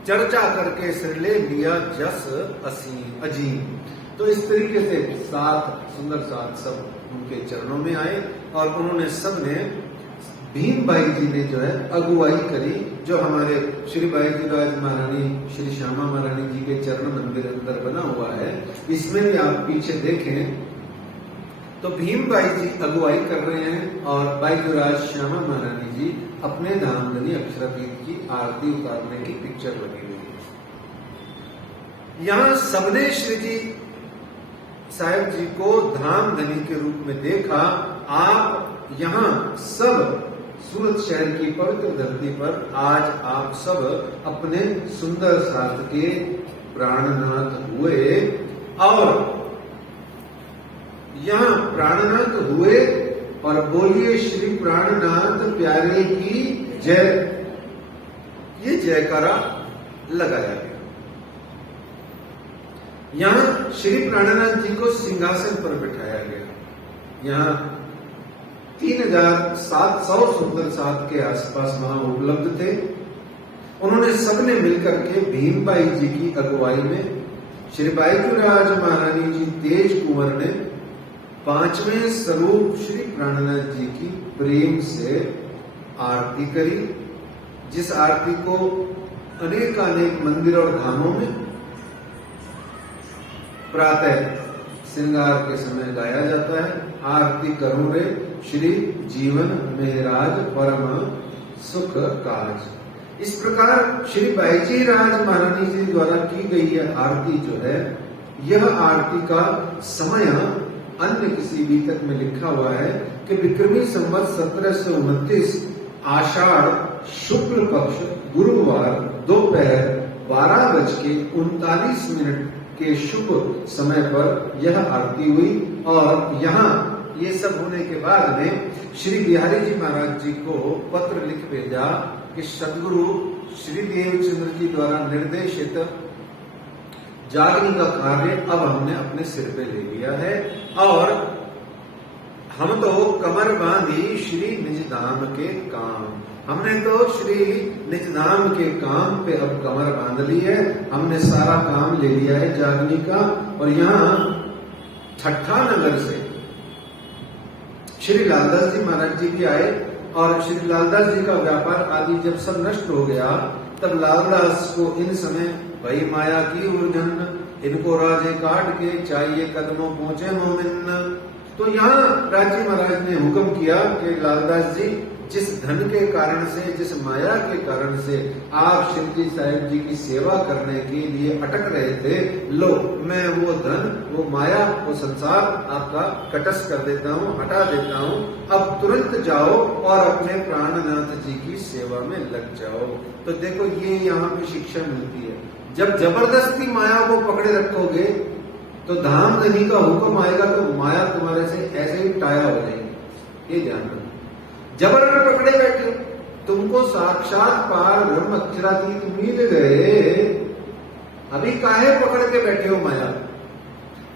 चर्चा करके सिर ले लिया जस अजीम। तो इस तरीके से सुंदर साथ सब उनके चरणों में आए और उन्होंने सबने, भीम भाई जी ने जो है अगुवाई करी, जो हमारे श्री भाई जी राज महारानी श्री श्यामा महारानी जी के चरण मंदिर अंदर बना हुआ है, इसमें भी आप पीछे देखें तो भीम भाई जी अगुवाई कर रहे हैं और भाई जो राज श्यामा महारानी जी अपने धामधनी अक्षरातीत की आरती उतारने की पिक्चर लगी हुई है। यहां सबने श्री जी साहेब जी को धामधनी के रूप में देखा। आप यहां सब सूरत शहर की पवित्र धरती पर आज आप सब अपने सुंदर साथ के प्राणनाथ हुए और यहां प्राणनाथ हुए और बोलिए श्री प्राणनाथ प्यारे की जय। ये जयकारा लगाया गया। यहां श्री प्राणनाथ जी को सिंहासन पर बिठाया गया। यहां 3700 सुंदर साथ के आसपास वहां उपलब्ध थे। उन्होंने सबने मिलकर के भीमबाई जी की अगुवाई में श्री बाईजूराज महारानी जी तेज कुंवर ने 5वें स्वरूप श्री प्राणनाथ जी की प्रेम से आरती करी, जिस आरती को अनेक मंदिर और धामों में प्रातः श्रृंगार के समय गाया जाता है। आरती करूं रे श्री जीवन मेहराज परम सुख काज। इस प्रकार श्री बाईजी राज महारानी जी द्वारा की गई यह आरती जो है, यह आरती का समय अन्य किसी भी तक में लिखा हुआ है कि विक्रमी संवत 1729 आषाढ़ शुक्ल पक्ष गुरुवार दोपहर 12:39 के शुभ समय पर यह आरती हुई। और यहाँ ये सब होने के बाद में श्री बिहारी जी महाराज जी को पत्र लिख भेजा कि सदगुरु श्री देवचंद्र जी द्वारा निर्देशित जागरण का कार्य अब हमने अपने सिर पे ले लिया है और हम तो कमर बांधी श्री निज धाम के काम। हमने तो श्री निज धाम के काम पे अब कमर बांध ली है। हमने सारा काम ले लिया है जागनी का। और यहाँ ठट्ठा नगर से श्री लालदास जी महाराज जी भी आए और श्री लालदास जी का व्यापार आदि जब सब नष्ट हो गया तब लालदास को इन समय भाई माया की उलझन, इनको राजे काट के चाहिए कदमों पहुंचे मोमिन। तो यहाँ राजी महाराज ने हुक्म किया कि लालदास जी जिस धन के कारण से, जिस माया के कारण से आप शिवजी साहिब जी की सेवा करने के लिए अटक रहे थे, लो मैं वो धन, वो माया, वो संसार आपका कटस कर देता हूँ, हटा देता हूँ। अब तुरंत जाओ और अपने प्राणनाथ जी की सेवा में लग जाओ। तो देखो ये यहाँ पे शिक्षा मिलती है। जब जबरदस्ती माया को पकड़े रखोगे तो धामधनी का हुक्म आएगा तो माया तुम्हारे से ऐसे ही टाया हो जाएगी। ये ध्यान रखो। जबरन पकड़े बैठे, तुमको साक्षात पार ब्रह्म अक्षरातीत मिल गए, अभी काहे पकड़ के बैठे हो माया।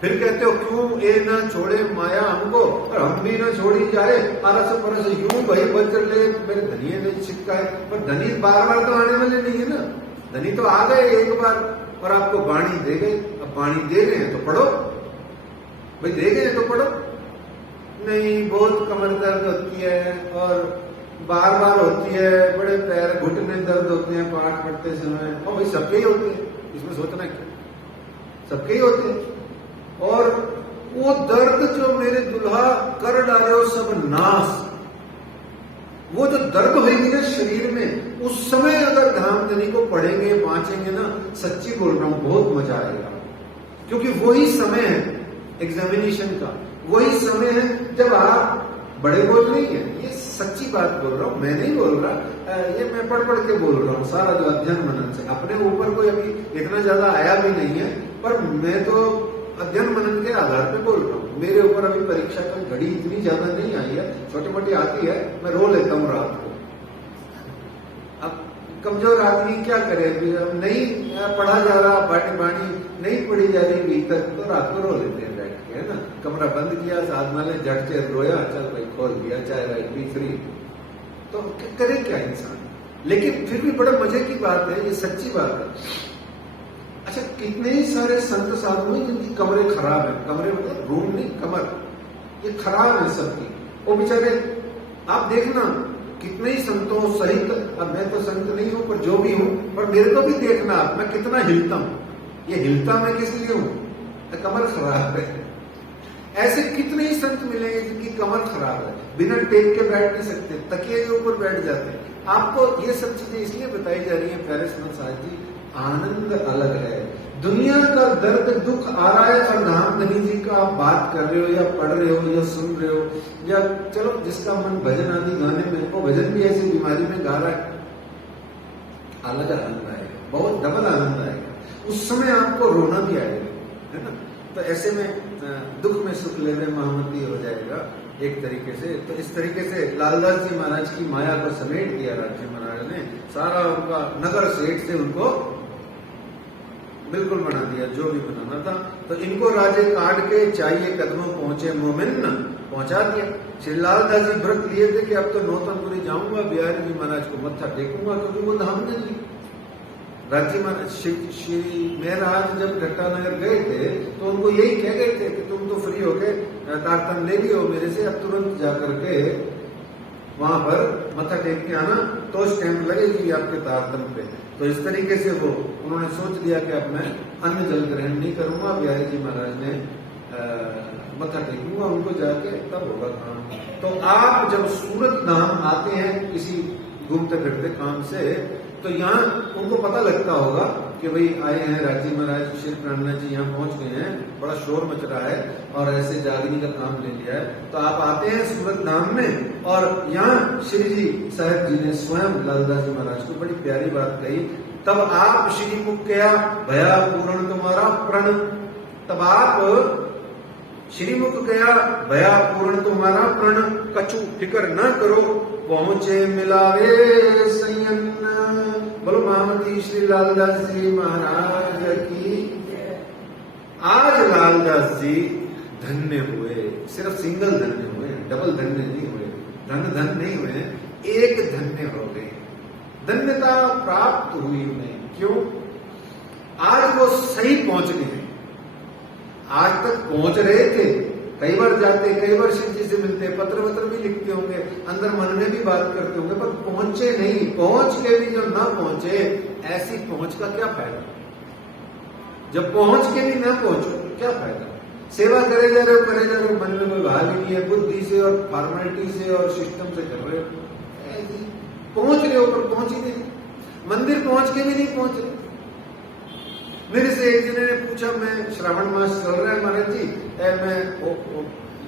फिर कहते हो क्यों ये ना छोड़े माया हमको और हम भी ना छोड़ी जाए। अरस परस यूं भाई बचर ले मेरे धनिये ने छिटका है। पर धनी बार बार तो आने वाले नहीं है ना। धनी तो आ गए एक बार और आपको वाणी दे गए। अब वाणी दे गए तो पढ़ो भाई, दे गए तो पढ़ो। नहीं बहुत कमर दर्द होती है और बार बार होती है, बड़े पैर घुटने दर्द होते हैं पाठ पढ़ते समय। और भाई सबके ही होते हैं, इसमें सोचना क्या, सबके ही होते हैं। और वो दर्द जो मेरे दुल्हा कर डाले हो सब नाश, वो जो दर्द होगी ना शरीर में, उस समय अगर धामधनी को पढ़ेंगे बांचेंगे ना, सच्ची बोल रहा हूं बहुत मजा आएगा। क्योंकि वही समय है एग्जामिनेशन का, वही समय है जब आप बड़े बोल रही है। ये सच्ची बात बोल रहा हूं, मैं नहीं बोल रहा, ये मैं पढ़ के बोल रहा हूं सारा जो अध्ययन मनन से। अपने ऊपर कोई अभी इतना ज्यादा आया भी नहीं है, पर मैं तो अध्ययन मनन के आधार पे बोल रहा हूँ। मेरे ऊपर अभी परीक्षा का घड़ी इतनी ज्यादा नहीं आई है, छोटी मोटी आती है, मैं रो लेता हूँ रात को। अब कमजोर आदमी क्या करे, नहीं पढ़ा जा रहा, बाणी नहीं पढ़ी जा रही भीतर, तो रात को रो लेते हैं बैठ के, है ना। कमरा बंद किया, साधना ने झट से रोया, चल भाई खोल दिया, चाहे राइट भी फ्री। तो करे क्या इंसान। लेकिन फिर भी बड़े मजे की बात है, ये सच्ची बात है। अच्छा, कितने ही सारे संत साधु हैं जिनकी कमरे खराब है। कमरे मतलब रूम नहीं, कमर ये खराब है सबकी। वो बेचारे आप देखना कितने ही संतों सहित, अब मैं तो संत नहीं हूं पर जो भी हूं, पर मेरे को भी देखना आप, मैं कितना हिलता हूं। ये हिलता मैं किस लिए हूं, कमर खराब है। ऐसे कितने ही संत मिलेंगे जिनकी कमर खराब है, बिना टेक के बैठ नहीं सकते, तकिए के ऊपर बैठ जाते हैं। आपको ये सब चीजें इसलिए बताई जा रही है प्यारे सुमन साहब जी, आनंद अलग है। दुनिया का दर्द दुख आ रहा है और धाम धनी जी का आप बात कर रहे हो या पढ़ रहे हो या सुन रहे हो, या चलो जिसका मन भजन आदि गाने में, वो भजन भी ऐसी बीमारी में गा रहा है, अलग आनंद आएगा, बहुत डबल आनंद आएगा। उस समय आपको रोना भी आएगा, है ना। तो ऐसे में दुख में सुख लेने महामती हो जाएगा एक तरीके से। तो इस तरीके से लालदास जी महाराज की माया को समेट दिया राज्य महाराज ने, सारा उनका नगर सेठ से उनको बिल्कुल बना दिया जो भी बनाना था। तो इनको राजे काट के चाहिए कदमों पहुंचे मोमिन पहुंचा दिया। श्री लालदास जी व्रत लिए थे कि अब तो नौतनपुरी जाऊंगा, बिहारी जी महाराज को मत्था टेकूंगा, क्योंकि वो धाम नहीं। राज्य महाराज श्री मेहराज जब घट्टानगर गए थे तो उनको यही कह गए थे कि तुम तो फ्री हो गए, तारतम ले लियो मेरे से, अब तुरंत जाकर के वहां पर मत्था टेक के आना, तो स्टैंप लगेगी आपके तारतम पे। तो इस तरीके से वो उन्होंने सोच लिया कि अब मैं अन्न जल ग्रहण नहीं करूंगा। बिहारी जी महाराज ने मत्था टेकूंगा उनको जाके, तब होगा काम। तो आप जब सूरत धाम आते हैं किसी घूमते फिरते काम से, तो यहाँ उनको पता लगता होगा कि भाई आए हैं राज्य महाराज श्री प्राणनाथ जी यहाँ पहुंच गए हैं, बड़ा शोर मच रहा है और ऐसे जागनी का काम ले लिया है। तो आप आते हैं सूरत धाम में, और यहाँ श्री जी साहब जी ने स्वयं लालदास जी महाराज को बड़ी प्यारी बात कही, तब आप श्री मुख किया भया पूर्ण तुम्हारा प्रण। तब आप श्रीमुख गया भया पूर्ण तुम्हारा प्रण, कछु फिकर न करो पहुंचे मिलावे संयन्न। बोलो महामती श्री लालदास जी महाराज की। आज लालदास जी धन्य हुए, सिर्फ सिंगल धन्य हुए, डबल धन्य नहीं हुए, धन नहीं हुए, एक धन्य हो गए, धन्यता प्राप्त हुई उन्हें। क्यों? आज वो सही पहुंच गए। आज तक पहुंच रहे थे, कई बार जाते, कई बार शिव जी से मिलते, पत्र वत्र भी लिखते होंगे, अंदर मन में भी बात करते होंगे, पर पहुंचे नहीं। पहुंच के भी जो ना पहुंचे, ऐसी पहुंच का क्या फायदा? जब पहुंच के भी ना पहुंचो तो क्या फायदा? सेवा करे जा रहे हो, करे जा रहे हो, मन में कोई भाव ही नहीं है, बुद्धि से और फॉर्मेलिटी से और सिस्टम से कर रहे हो। पहुंच रहे हो पर पहुंच ही नहीं, मंदिर पहुंच के भी नहीं पहुंच रहे। मेरे से एक जने ने पूछा, मैं श्रावण मास चल रहा है महाराज जी, मैं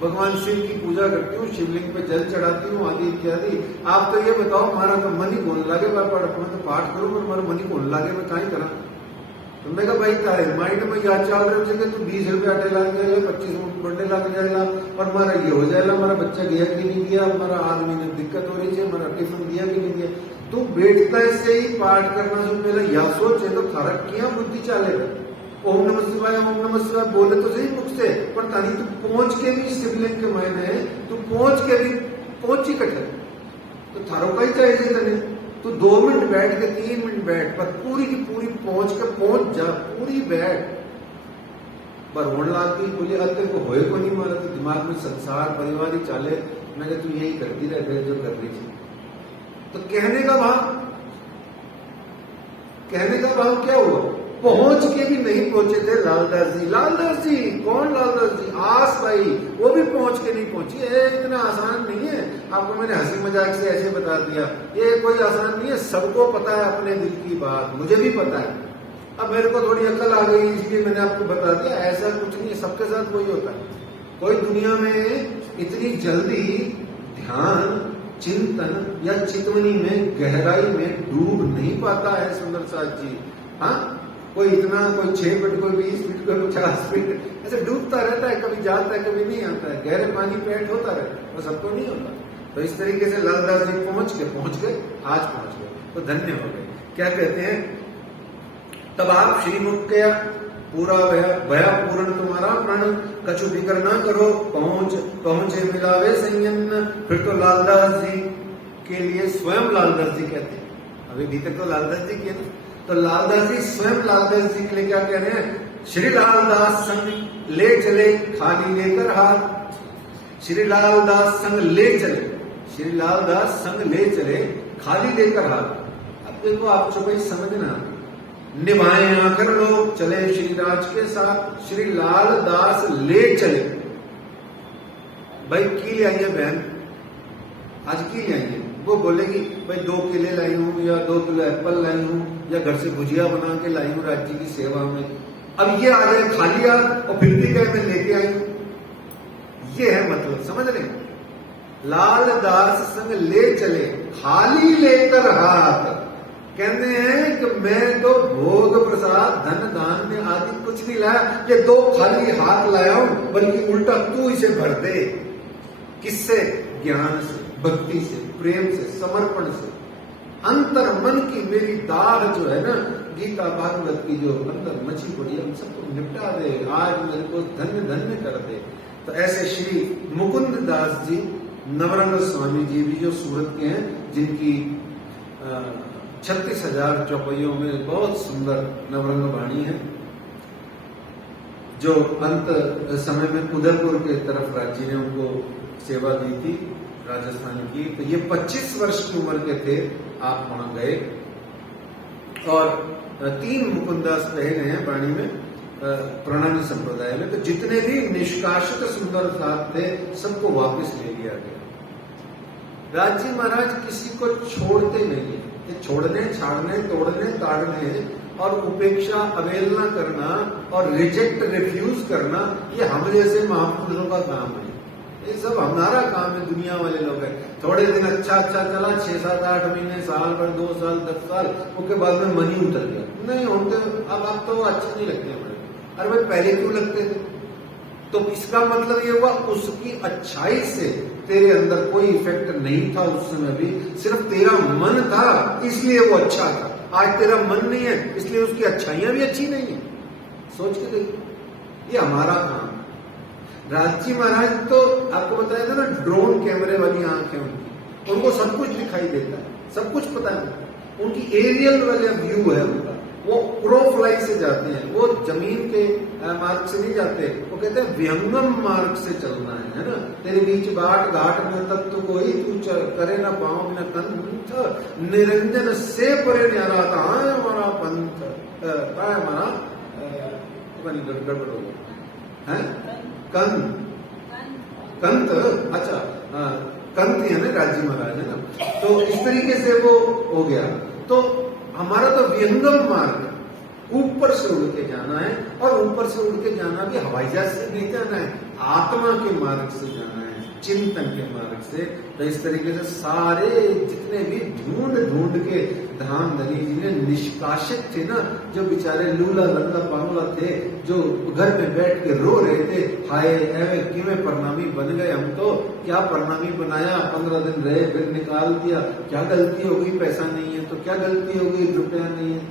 भगवान शिव की पूजा करती हूँ, शिवलिंग पे जल चढ़ाती हूँ आदि इत्यादि, आप तो ये बताओ हमारा तो मन ही कौन लागे, मैं तो पाठ करूँ पर हमारा मन ही कौन लागे, मैं कहीं करा। तो मैं कहा भाई तारे माइंड में याद चल रहे हो जगह तो 20 रुपये आटे लग जाएगा, 25 बढ़ने लग जाएगा, और हमारा ये हो जाएगा, हमारा बच्चा गया कि नहीं गया, हमारा आदमी ने दिक्कत हो रही है, हमारा टिफिन दिया कि नहीं दिया। तू बैठता से ही पाठ करना से पहले यह सोचे तो थारा क्या बुद्धि चलेगा। ओम नमः शिवाय, ओम नमः शिवाय बोले तो सही मुख से, पर तानी तू पहुंच के भी शिवलिंग के मायने तू पहुंच के भी पहुंची कटे, तो थारो का ही चाहिए तने। तो 2 मिनट बैठ के 3 मिनट बैठ, पर पूरी की पूरी पहुंच जा, पूरी बैठ। पर होने लाती बोले अब तेरे को होए को नहीं, मारा तो दिमाग में संसार परिवार ही चाले। मैं कहा तू यही करती रहे जो कर रही थी। तो कहने का भाव क्या हुआ? पहुंच के भी नहीं पहुंचे थे लालदास जी। लालदास जी कौन? लालदास जी आस भाई, वो भी पहुंच के नहीं पहुंची। इतना आसान नहीं है। आपको मैंने हंसी मजाक से ऐसे बता दिया, ये कोई आसान नहीं है। सबको पता है अपने दिल की बात, मुझे भी पता है। अब मेरे को थोड़ी अकल आ गई इसलिए मैंने आपको बता दिया, ऐसा कुछ नहीं है, सबके साथ वही होता है। कोई दुनिया में इतनी जल्दी ध्यान, चिंतन या चितवनी में गहराई में डूब नहीं पाता है सुंदर साथ जी। हाँ, कोई इतना, कोई 6 फीट, कोई 20 फीट, कोई 50 फीट ऐसे डूबता रहता है, कभी जाता है कभी नहीं आता है, गहरे पानी पेट होता रहता है, वो सबको नहीं होता। तो इस तरीके से लालदास जी पहुंच गए, आज पहुंच गए, तो धन्य हो गए। क्या कहते हैं? तब आप श्रीमुख किया पूरा भया पूर्ण तुम्हारा प्राण, कछु फिकर ना करो पहुंचे मिलावे संयन्न। फिर तो लालदास जी के लिए स्वयं लालदास जी कहते हैं, अभी भीतर तो लालदास जी किए ना, तो लालदास जी स्वयं लालदास जी के लिए क्या कह रहे हैं? श्री लालदास संग ले चले खाली लेकर हाथ। श्री लालदास संग ले चले, श्री लालदास संग ले चले खाली लेकर हाथ। अब देखो आप चुपई समझना, निभाए आकर लोग चले श्री राज के साथ। श्री लालदास ले चले, भाई की ले आइए बहन, आज की ले आइए, वो बोलेगी भाई 2 केले लाई हूँ या 2 किलो एप्पल लाई हूँ या घर से भुजिया बना के लाई हूँ राज्य की सेवा में। अब ये आ जाए खाली हाथ और फिर भी कहे मैं लेके आई हूँ, ये है मतलब, समझ रहे हैं? लाल दास संग ले चले खाली लेकर हाथ, कहते हैं कि मैं तो भोग प्रसाद धन धान्य आदि कुछ नहीं लाया, ये 2 खाली हाथ लाया हूं, बल्कि उल्टा तू इसे भर दे। किससे? ज्ञान से, भक्ति से, प्रेम से, समर्पण से। अंतर मन की मेरी दाढ़ जो है ना, गीता भागवत की जो अंदर मची पड़ी है, हम सबको निपटा दे, आज मेरे को धन्य धन्य कर दे। तो ऐसे श्री मुकुंद दास जी नवरंग स्वामी जी भी जो सूरत के हैं, जिनकी 36,000 चौपाइयों में बहुत सुंदर नवरंग वाणी है, जो अंत समय में उदयपुर के तरफ राज्य ने उनको सेवा दी थी राजस्थान की। तो ये 25 वर्ष की उम्र के थे, आप वहां गए। और 3 मुकुंदास कहे गए हैं वाणी में प्रणामी संप्रदाय में। तो जितने भी निष्कासित सुंदर साथ थे सबको वापस ले लिया गया। राजी महाराज किसी को छोड़ते नहीं, ये छोड़ने, छाड़ने, तोड़ने, ताड़ने और उपेक्षा, अवहेलना करना और रिजेक्ट, रिफ्यूज करना, ये हम जैसे महापुरुषों का काम है। ये सब हमारा काम है, दुनिया वाले लोग हैं। थोड़े दिन अच्छा चला, 6, 7, 8 महीने, साल भर, 2 साल, 10 साल, उसके बाद में मन ही उतर गया, नहीं होते अब तो अच्छे नहीं लगते हमारे। अरे भाई पहले क्यों लगते थे? तो इसका मतलब ये हुआ उसकी अच्छाई से तेरे अंदर कोई इफेक्ट नहीं था उस समय भी, सिर्फ तेरा मन था इसलिए वो अच्छा था। आज तेरा मन नहीं है इसलिए उसकी अच्छाइयां भी अच्छी नहीं है। सोच के देखो, ये हमारा काम है। राजी महाराज तो आपको बताया था ना, ड्रोन कैमरे वाली आंखें उनकी, उनको सब कुछ दिखाई देता है, सब कुछ पता है। उनकी एरियल वाला व्यू है उनका, वो प्रो फ्लाई से जाते हैं, वो जमीन के मार्ग से नहीं जाते। वो कहते हैं विहंगम मार्ग से चलना है ना। तेरे बीच बाट घाट में तत्व कोई तू करे ना पाँव न कंठ, निरंजन से परे न्यारा था हमारा पंथ, हमारा गड़बड़ हो गया है। कंत, अच्छा कंत है ना, राज्य महाराज है ना। तो इस तरीके से वो हो गया। तो हमारा तो विहंगम मार्ग है, ऊपर से उड़ के जाना है, और ऊपर से उड़ के जाना भी हवाई जहाज से नहीं जाना है, आत्मा के मार्ग से जाना है, चिंतन के मार्ग से। तो इस तरीके से सारे जितने भी ढूंढ के धाम धनी जी ने निष्कासित थे ना, जो बेचारे लूला लंगड़ा पांगला थे, जो घर में बैठ के रो रहे थे, हाय एवे किमें प्रणामी बन गए हम, तो क्या प्रणामी बनाया, 15 दिन रहे फिर निकाल दिया, क्या गलती हो गई, पैसा नहीं है तो क्या गलती हो गई, रुपया नहीं है।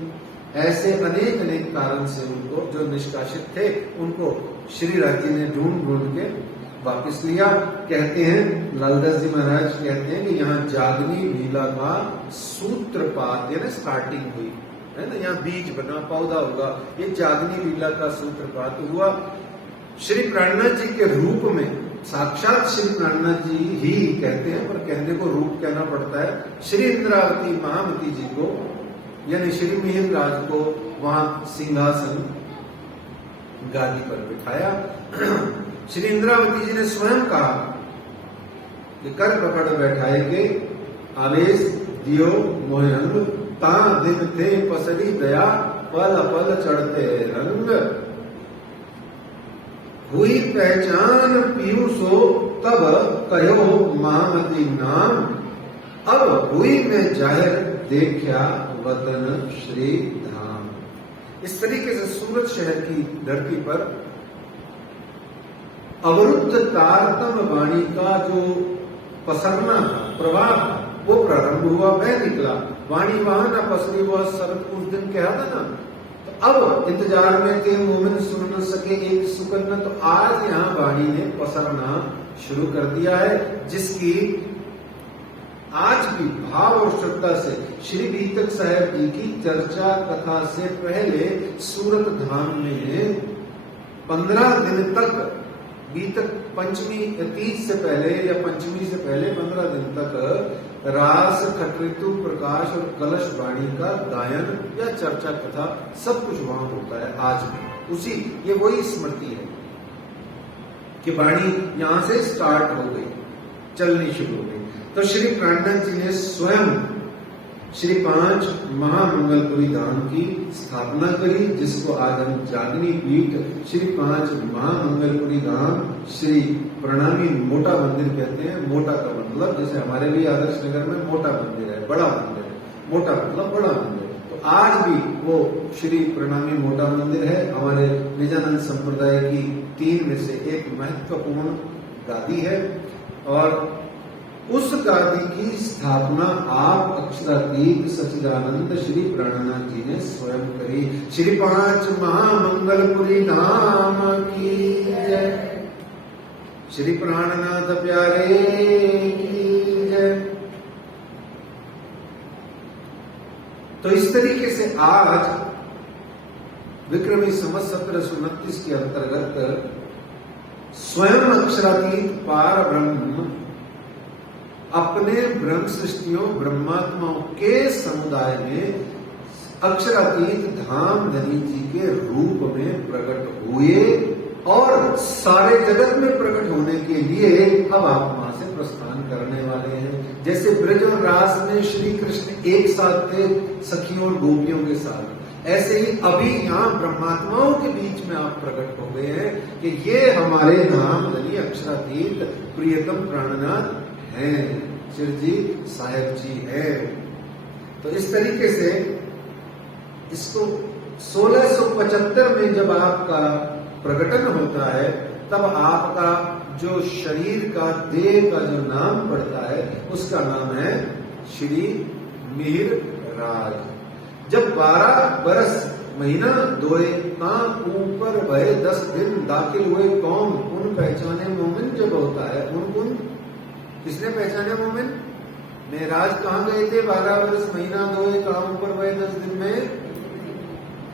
ऐसे अनेक कारण से उनको, जो निष्कासित थे, उनको श्री राज्य ने ढूंढ के वापिस लिया। कहते हैं लालदास जी महाराज कहते हैं कि यहाँ जागनी लीला का सूत्रपात, यानी स्टार्टिंग हुई है ना, यहाँ बीज बना, पौधा होगा, ये जागनी लीला का सूत्रपात हुआ। श्री प्राणनाथ जी के रूप में, साक्षात श्री प्राणनाथ जी ही कहते हैं, पर कहने को रूप कहना पड़ता है। श्री इंद्रावती महामती जी को, यानी श्री मिहिर राज को वहां सिंहासन गादी पर बिठाया। श्री इंद्रावती जी ने स्वयं कहा कि कर पकड़ बैठाए के आवेश दियो मोहे अंग, ता दिन थे पसरी दया, पल पल चढ़ते रंग। हुई पहचान पीयूषो तब कहो महामती नाम, अब हुई में जाहिर देखा वतन श्री धाम। इस तरीके से सूरत शहर की धरती पर अवरुद्ध तारतम वाणी का जो पसरना था, प्रवाह, वो प्रारंभ हुआ, वह निकला। वाणी वहां न पसरी, वह शब्द उस दिन कहा था ना। तो अब इंतजार में थे मोमिन सुन न सके एक सुकन्ना, तो आज यहाँ वाणी ने पसरना शुरू कर दिया है, जिसकी आज भी भाव और श्रद्धा से श्री बीतक साहब जी की चर्चा कथा से पहले सूरत धाम में 15 दिन तक, बीतक पंचमी तीज से पहले या पंचमी से पहले 15 दिन तक रास, खटऋतु, प्रकाश और कलश वाणी का गायन या चर्चा कथा सब कुछ वहां होता है आज भी। उसी, ये वही स्मृति है कि वाणी यहां से स्टार्ट हो गई, चलनी शुरू हो गई। तो श्री प्राणनाथ जी ने स्वयं श्री 5 महामंगलपुरी धाम की स्थापना करी, जिसको आज हम जागनी पीठ श्री 5 महामंगलपुरी धाम श्री प्रणामी मोटा मंदिर कहते हैं। मोटा का मतलब जैसे हमारे भी आदर्श नगर में मोटा मंदिर है, बड़ा मंदिर है, मोटा मतलब बड़ा मंदिर। तो आज भी वो श्री प्रणामी मोटा मंदिर है। हमारे निजानंद संप्रदाय की 3 में से एक महत्वपूर्ण गादी है और उस गादी की स्थापना आप अक्षरातीत सच्चिदानंद श्री प्राणनाथ जी ने स्वयं करी। श्री 5 महामंगलपुरी धाम की जय, श्री प्राणनाथ प्यारे की जय। तो इस तरीके से आज विक्रमी संवत 1729 के अंतर्गत स्वयं अक्षरातीत पार ब्रह्म अपने ब्रह्म सृष्टियों ब्रह्मात्माओं के समुदाय में अक्षरातीत धाम धनी जी के रूप में प्रकट हुए और सारे जगत में प्रकट होने के लिए अब आप वहां से प्रस्थान करने वाले हैं। जैसे ब्रज और रास में श्री कृष्ण एक साथ थे सखियों और गोपियों के साथ, ऐसे ही अभी यहाँ ब्रह्मात्माओं के बीच में आप प्रकट हो गए हैं कि ये हमारे धाम धनी अक्षरातीत प्रियतम प्राणनाथ हैं, शिव जी साहेब जी हैं। तो इस तरीके से इसको 1675 में जब आपका प्रकटन होता है तब आपका जो शरीर का देह का जो नाम पड़ता है उसका नाम है श्री मिहिर राज। जब 12 बरस महीना दोए काम ऊपर भय 10 दिन दाखिल हुए कौम उन पहचाने मोमिन जब होता है उन किसने पहचाने मोमिन? मेराज कहाँ गए थे 12 वर्ष महीना दोए काम ऊपर भय 10 दिन में?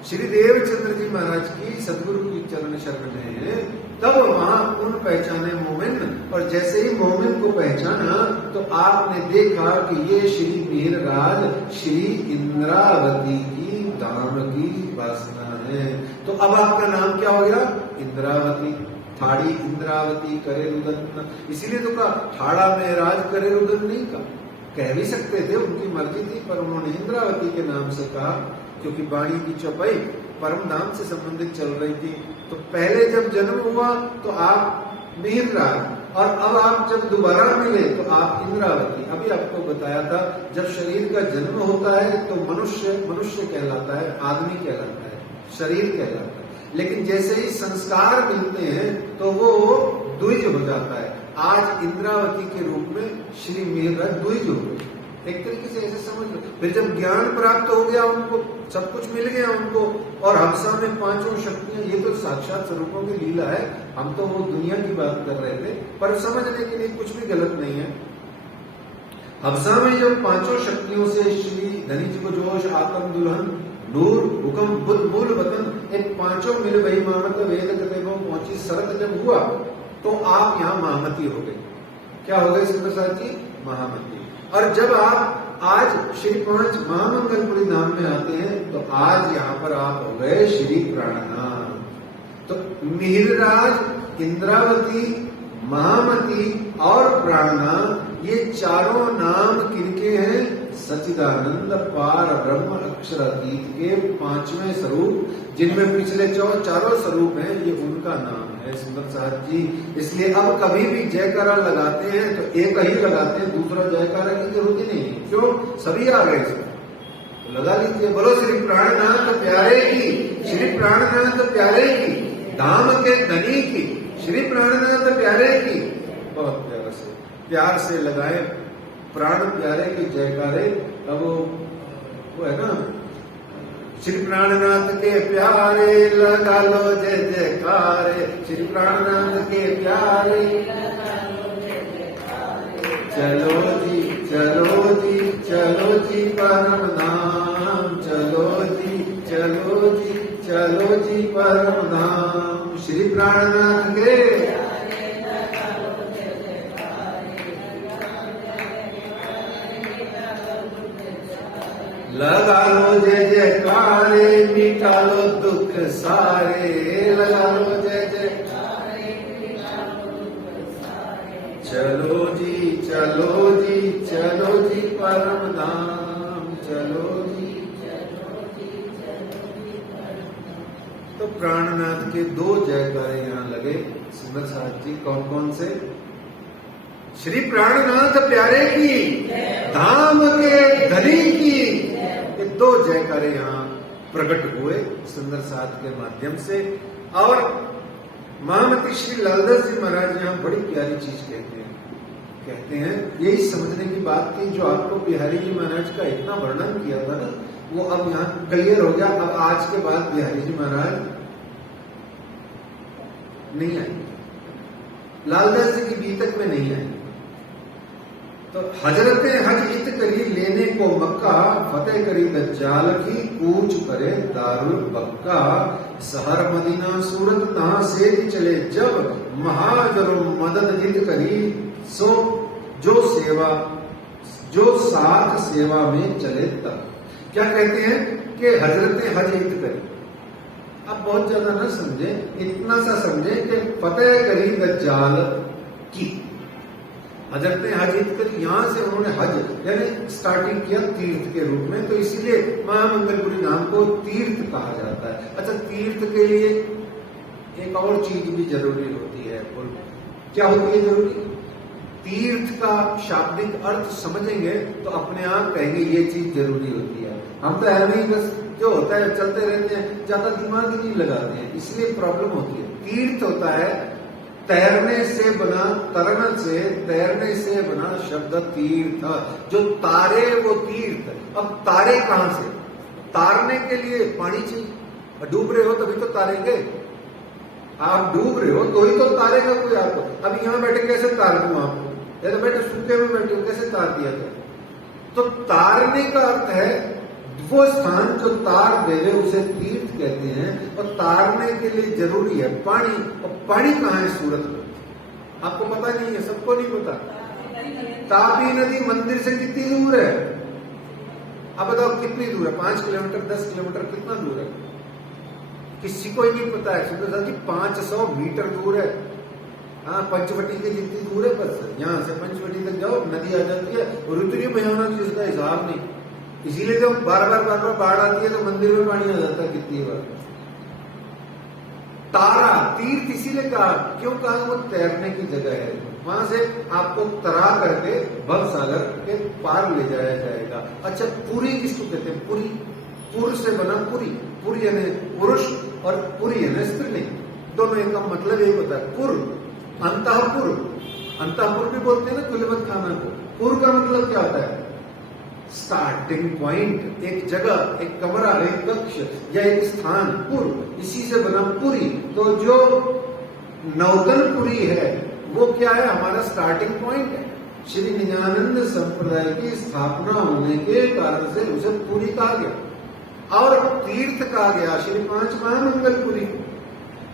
श्री देवचंद्र जी महाराज की सदगुरु की चरण शरण में, तब वहां उन पहचाने मोमिन। और जैसे ही मोमिन को पहचाना तो आपने देखा कि ये श्री मिहिर राज श्री इंद्रावती की धाम की वासना है। तो अब आपका नाम क्या हो गया? इंद्रावती। ठाड़ी इंद्रावती करे रुदन, इसीलिए तो कहा ठाड़ा में राज करे रुदन नहीं कहा, कह भी सकते थे, उनकी मर्जी थी, पर उन्होंने इंद्रावती के नाम से कहा क्योंकि वाणी की चौपाई परम धाम से संबंधित चल रही थी। तो पहले जब जन्म हुआ तो आप मिहिर राज और अब आप जब दोबारा मिले तो आप इंद्रावती। अभी आपको बताया था जब शरीर का जन्म होता है तो मनुष्य कहलाता है, आदमी कहलाता है, शरीर कहलाता है। लेकिन जैसे ही संस्कार मिलते हैं तो वो द्विज हो जाता है। आज इंद्रावती के रूप में श्री मिहिर राज द्विज हो गए, एक तरीके से ऐसे समझ लो। फिर जब ज्ञान प्राप्त हो गया उनको, सब कुछ मिल गया उनको, और हबसा में 5 शक्तियां, ये तो साक्षात स्वरूपों की लीला है। हम तो वो दुनिया की बात कर रहे थे, पर समझने के लिए कुछ भी गलत नहीं है। हबसा में जब 5 शक्तियों से श्री धनी जी को जोश आत्म दुल्हन नूर हुक्म बुद्ध मूल वतन, एक 5 मिल वही मामत वेद कतेबों पहुंची शरत जब हुआ तो आप यहाँ महामती हो गए। क्या हो गए सिंह जी? महामती। और जब आप आज श्री 5 महामंगलपुरी धाम में आते हैं तो आज यहाँ पर आप हो गए श्री प्राणनाथ। तो मिहिर राज, इंद्रावती, महामती और प्राणनाथ, ये चारों नाम किनके हैं? सच्चिदानंद पार ब्रह्म अक्षरातीत के 5वें स्वरूप, जिनमें पिछले 4 स्वरूप हैं, ये उनका नाम है सुंदर साहब जी। इसलिए अब कभी भी जयकारा लगाते हैं तो एक ही लगाते हैं, दूसरा जयकारा की जरूरत ही नहीं। क्यों? सभी आ गए तो लगा लीजिए। बोलो श्री प्राणनाथ प्यारे की, श्री प्राणनाथ प्यारे की, धाम के धनी की, श्री प्राणनाथ प्यारे की। बहुत प्यार से लगाए प्राण प्यारे के जयकारे। अब वो है ना, श्री प्राणनाथ के प्यारे लगा लो जय जयकारे, श्री प्राणनाथ के प्यारे चलो जी चलो जी चलो जी परम धाम, चलो जी चलो जी चलो जी परम धाम। श्री प्राणनाथ के लगा लो जय जयकारे, मिटा लो दुख सारे, लगा लो जय जयकारे, चलो जी चलो जी चलो जी परम धाम चलो जी। तो प्राणनाथ के दो जयकारे यहाँ लगे सुंदर साथ जी। कौन कौन से? श्री प्राणनाथ प्यारे की, धाम के धनी की, ये दो जयकारे यहाँ प्रकट हुए सुंदर साथ के माध्यम से। और महामती श्री लालदास जी महाराज यहाँ बड़ी प्यारी चीज कहते हैं यही समझने की बात थी जो आपको बिहारी जी महाराज का इतना वर्णन किया था ना, वो अब यहाँ क्लियर हो गया। अब आज के बाद बिहारी जी महाराज नहीं आए, लालदास जी की बीतक में नहीं आए। तो हजरत हज इत करी लेने को मक्का, फतेह करी दज्जाल की, कूच करे दारुल बक्का, शहर मदीना सूरत तहां से भी चले जब, महाजरो मदद हित करी सो जो साथ सेवा में चले तब। क्या कहते हैं कि हजरत हज इत करी, अब बहुत ज्यादा ना समझे, इतना सा समझे कि फतेह करी दज्जाल की। हजरत हज इत करी, यहां से उन्होंने हज यानी स्टार्टिंग किया तीर्थ के रूप में, तो इसीलिए महामंगलपुरी नाम को तीर्थ कहा जाता है। अच्छा, तीर्थ के लिए एक और चीज भी जरूरी होती है। क्या होती है जरूरी? तीर्थ का शाब्दिक अर्थ समझेंगे तो अपने आप कहेंगे ये चीज जरूरी होती है। हम तो है नहीं, बस जो होता है चलते रहते हैं, ज्यादा दिमाग ही नहीं लगाते हैं, इसलिए प्रॉब्लम होती है। तीर्थ होता है तैरने से बना, तरन से तैरने से बना शब्द तीर्थ, जो तारे वो तीर्थ। अब तारे कहां से? तारने के लिए पानी चाहिए, डूब रहे हो तभी तो तारेंगे। आप डूब रहे हो तो ही तो तारेगा कोई आपको। अब यहां बैठे कैसे तार दूं आपको? या तो बैठे सूखे में बैठे हो, कैसे तार दिया जाए? तो तारने का अर्थ है वो स्थान जो तार देवे उसे तीर्थ कहते हैं। और तारने के लिए जरूरी है पानी, और पानी कहाँ है सूरत में? आपको पता नहीं है, सबको नहीं पता। तापी नदी मंदिर से कितनी दूर है? अब बताओ कितनी दूर है? 5 किलोमीटर, 10 किलोमीटर, कितना दूर है? किसी को ही नहीं पता है। सुंदर जी 500 मीटर दूर है। हाँ, पंचवटी की जितनी दूर है, बस यहाँ से पंचवटी तक जाओ, नदी आ जाती है और इतनी भयानक जिसका हिसाब नहीं। इसीलिए जब बार बार बाढ़ आती है तो मंदिर में पानी आ जाता है कितनी बार। तारा तीर्थ इसीलिए कहा, क्यों कहा? वो तैरने की जगह है, वहां से आपको तरा करके भव सागर के पार ले जाया जाएगा। अच्छा, पुरी किसको कहते हैं? पुरी, पुर से बना पुरी। पुरी यानी पुरुष और पुरी यानी स्त्रीलिंग, दोनों का मतलब यही होता है। पुर, अंतःपुर, अंतःपुर भी बोलते हैं ना कुलवत खाना को। पुर का मतलब क्या होता है? स्टार्टिंग पॉइंट, एक जगह, एक कमरा, एक कक्ष या एक स्थान, पुर, इसी से बना पुरी। तो जो नौतनपुरी है वो क्या है? हमारा स्टार्टिंग पॉइंट है। श्री निजानंद संप्रदाय की स्थापना होने के कारण से उसे पुरी कहा गया और तीर्थ कहा गया श्री 5 महामंगलपुरी।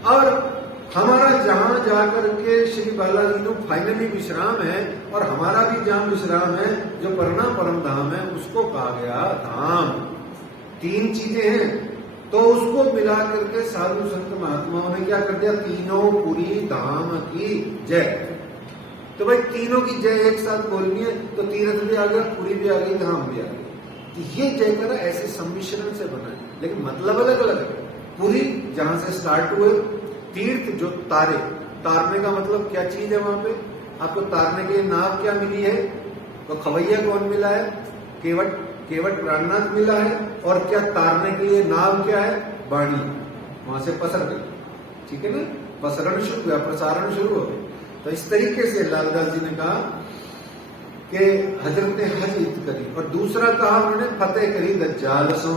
और हमारा जहां जाकर के श्री बालाजी नो फाइनली विश्राम है, और हमारा भी जहां विश्राम है जो परना परम धाम है, उसको कहा गया धाम। 3 चीजें हैं, तो उसको मिला करके साधु संत महात्माओं ने क्या कर दिया? तीनों पूरी धाम की जय। तो भाई तीनों की जय एक साथ बोलनी है, तो तीर्थ भी आ गया, पूरी भी आ गई, धाम भी आ गई। तो ये जय करा ऐसे सम्मिश्रण से बना है, लेकिन मतलब अलग अलग है। पूरी जहां से स्टार्ट हुए, तीर्थ जो तारे, तारने का मतलब क्या चीज है? वहां पे आपको तारने के लिए नाव क्या मिली है? तो खवैया कौन मिला है? केवट प्राणनाथ मिला है। और क्या तारने के लिए नाव क्या है? वाणी, वहां से पसर गई। ठीक है ना, पसरण शुरू हुआ, प्रसारण शुरू हो गया। तो इस तरीके से लालदास जी ने कहा कि हजरत ने हज इत करी। और दूसरा कहा उन्होंने फतेह करी दज्जाल सो।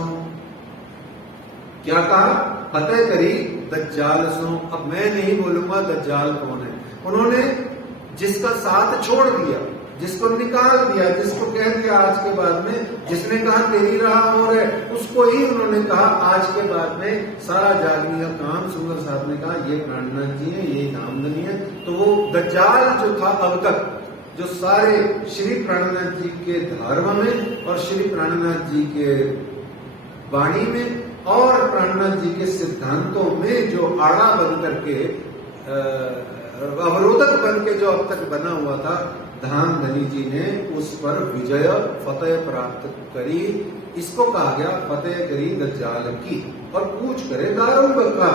क्या कहा? फतेह करी दज्जाल सो। अब मैं नहीं बोलूंगा दज्जाल कौन है। उन्होंने जिसका साथ छोड़ दिया, जिसको निकाल दिया, जिसको कह दिया आज के बाद में, जिसने कहा तेरी राह और है, उसको ही उन्होंने कहा आज के बाद में सारा जागने का काम। सुंदर साहब ने कहा ये प्राणनाथ जी है, ये नामधनी है। तो वो दज्जाल जो था अब तक, जो सारे श्री प्राणनाथ जी के धर्म में और श्री प्राणनाथ जी के वाणी में और प्राणनाथ जी के सिद्धांतों में जो आड़ा बन करके अवरोधक बन के जो अब तक बना हुआ था, धाम धनी जी ने उस पर विजय फतेह प्राप्त करी। इसको कहा गया फतेह करी दज्जाल की। और पूछ करे दारुल बक्का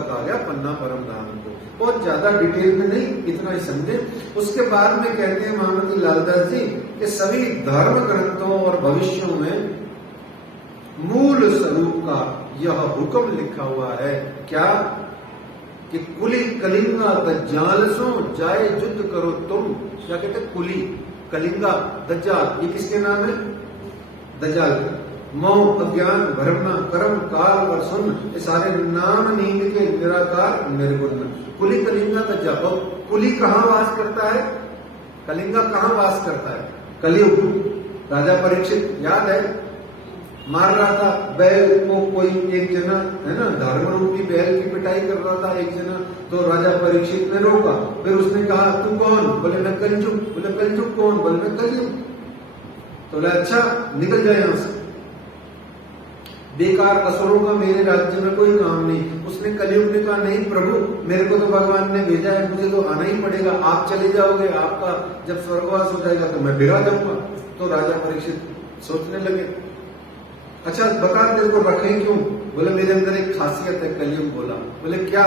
कहा गया पन्ना परम धाम को। बहुत ज्यादा डिटेल में नहीं, इतना ही समझे। उसके बाद में कहते हैं महामती लालदास जी कि सभी धर्म ग्रंथों और भविष्यों में मूल स्वरूप का यह हुक्म लिखा हुआ है। क्या? कि कुली कलिंगा दज्जाल सो जाए युद्ध करो तुम। क्या कहते? कुली कलिंगा दज्जाल, ये किसके नाम है? दज्जाल। मोह अज्ञान भ्रमना कर्म काल और सुन, ये सारे नाम नींद के निराकार निर्गुण। कुली कलिंगा दज्जाल। और कुली कहाँ वास करता है? कलिंगा कहाँ वास करता है? कलयुग। राजा परीक्षित याद है, मार रहा था बैल को कोई एक जना, है ना, धर्म रूपी बैल की पिटाई कर रहा था एक जना। तो राजा परीक्षित ने रोका। फिर उसने कहा तू कौन? बोले मैं कलयुग। बोले कलयुग कौन? बोले मैं कलयुग। तो बोले अच्छा निकल जाए यहां से, बेकार असुरों का मेरे राज्य में कोई काम नहीं। उसने कलयुग ने कहा नहीं प्रभु, मेरे को तो भगवान ने भेजा है, मुझे तो आना ही पड़ेगा। आप चले जाओगे, आपका जब स्वर्गवास हो जाएगा तो मैं बिगा जाऊंगा। तो राजा परीक्षित सोचने लगे, अच्छा बता तेरे को रखे क्यों? बोले मेरे अंदर एक खासियत है, कलयुग बोला। बोले क्या?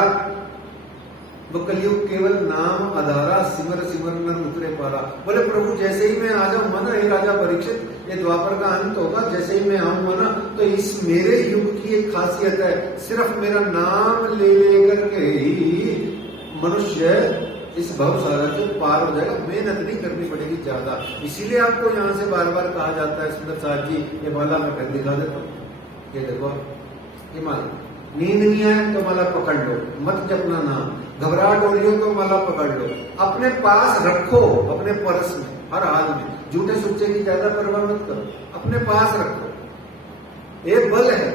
वो कलयुग केवल नाम आधारा, सिमर सिमर नर उतरे पारा। बोले प्रभु जैसे ही मैं आ जाऊंगा ना, ये राजा परीक्षित, ये द्वापर का अंत होगा, जैसे ही मैं आऊंगा ना तो इस मेरे युग की एक खासियत है, सिर्फ मेरा नाम ले लेकर के ही मनुष्य इस भवसागर से पार हो जाएगा। मेहनत नहीं करनी पड़ेगी ज्यादा। इसीलिए आपको यहाँ से बार बार कहा जाता है सुंदर साहब जी, ये माला मैं फिर दिखा देता हूँ, ये देखो ये माला। नींद नहीं आए तो माला पकड़ लो, मत जपना नाम। घबराहट हो रही हो तो माला पकड़ लो, अपने पास रखो, अपने पर्स में हर हाल में। झूठे सुच्चे की ज्यादा परवाह मत करो, अपने पास रखो। ये बल है,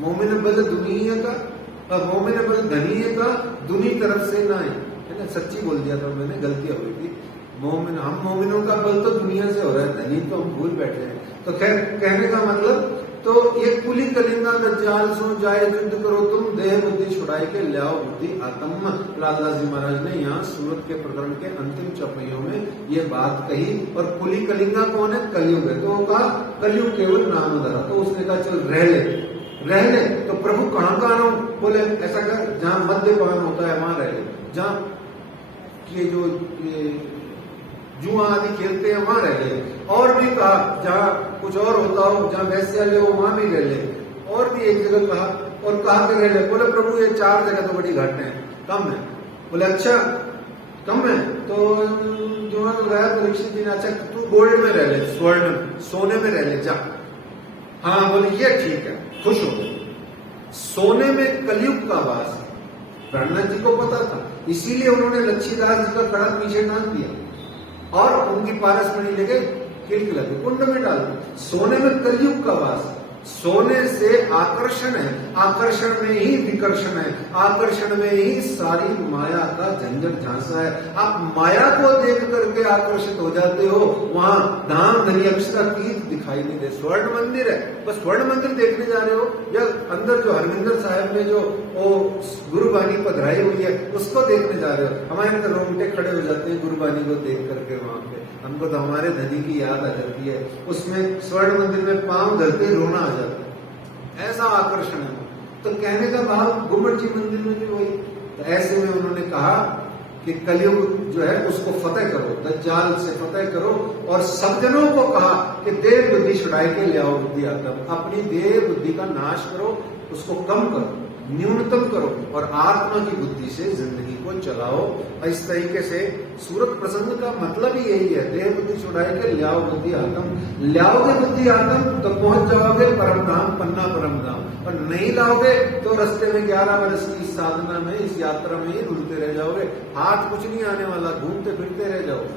मोमिन बल दुनिया का, मोमिन बल धनिये का, दुनी तरफ से ना है। सच्ची बोल दिया था मैंने, गलती हो गई थी। मोमिन, हम मोमिनों का बल तो दुनिया से हो रहा है, धनी तो हम भूल बैठे हैं। तो खैर कहने का मतलब, तो ये कुली कलिंगा दज्जाल सो जाए युद्ध करो तुम, देह बुद्धि छुड़ाई के लाओ बुद्धि आत्म। लालदास जी महाराज ने यहाँ सूरत के प्रकरण के अंतिम चौपाइयों में ये बात कही। और कुली कलिंगा कौन है? कलयुग है। तो वो कहा कलयुग केवल नाम धरा। तो उसने कहा चल रह ले। तो प्रभु कहाँ का आना? बोले ऐसा कर, जहाँ मद्यपान होता है वहां रह ले, जहाँ ये जो जुआ आदि खेलते हैं वहां रह ले। और भी कहा जहाँ कुछ और होता हो, जहाँ वैश्यालय हो वहां भी रह ले। और भी एक जगह कहा, और कहा के रह ले। बोले प्रभु ये 4 जगह तो बड़ी घाट है, कम है। बोले अच्छा कम है। तो जो राजा परीक्षित जी ने, अच्छा तू गोल्ड में रह ले, स्वर्ण सोने में रह ले जा। हाँ बोले ये ठीक है, खुश हो गए। सोने में कलयुग का वास है, प्राणनाथ जी को पता था, इसीलिए उन्होंने लच्छीदास जी का कड़ा पीछे टांग दिया और उनकी पारसमणि लेके किल्क लगे कुंड में डाल दिया। सोने में कलयुग का वास है, सोने से आकर्षण है, आकर्षण में ही विकर्षण है, आकर्षण में ही सारी माया का झंझट झांसा है। आप माया को देख करके आकर्षित हो जाते हो, वहां धाम धनी अक्षरा तीर्थ दिखाई नहीं दे। स्वर्ण मंदिर है, बस स्वर्ण मंदिर देखने जा रहे हो, या अंदर जो हरमिंदर साहब में जो वो गुरुबानी पधराई हुई है उसको देखने जा रहे हो। हमारे अंदर रोंगटे खड़े हो जाते हैं गुरुबानी को देख करके। वहां पे हमको तो हमारे धनी की याद आ जाती है, उसमें स्वर्ण मंदिर में पांव धरते रोना आ जाता है, ऐसा आकर्षण है। तो कहने का भाव गुम्बद जी मंदिर में भी वही। तो ऐसे में उन्होंने कहा कि कलयुग जो है उसको फतेह करो, दज्जाल से फतेह करो। और सब जनों को कहा कि देह बुद्धि छुड़ाई के ले आओ बुद्धि आत्म, अपनी देह बुद्धि का नाश करो, उसको कम करो, न्यूनतम करो और आत्मा की बुद्धि से जिंदगी को चलाओ। इस तरीके से सूरत प्रसंग का मतलब ही यही है, देह बुद्धि छुड़ाई के ल्याओ बुद्धि आत्म। लाओगे बुद्धि आत्म तो पहुंच जाओगे परम धाम, पन्ना परम धाम। और नहीं लाओगे तो रास्ते में 11 वर्ष की इस साधना में, इस यात्रा में ही रुलते रह जाओगे, हाथ कुछ नहीं आने वाला, घूमते फिरते रह जाओगे।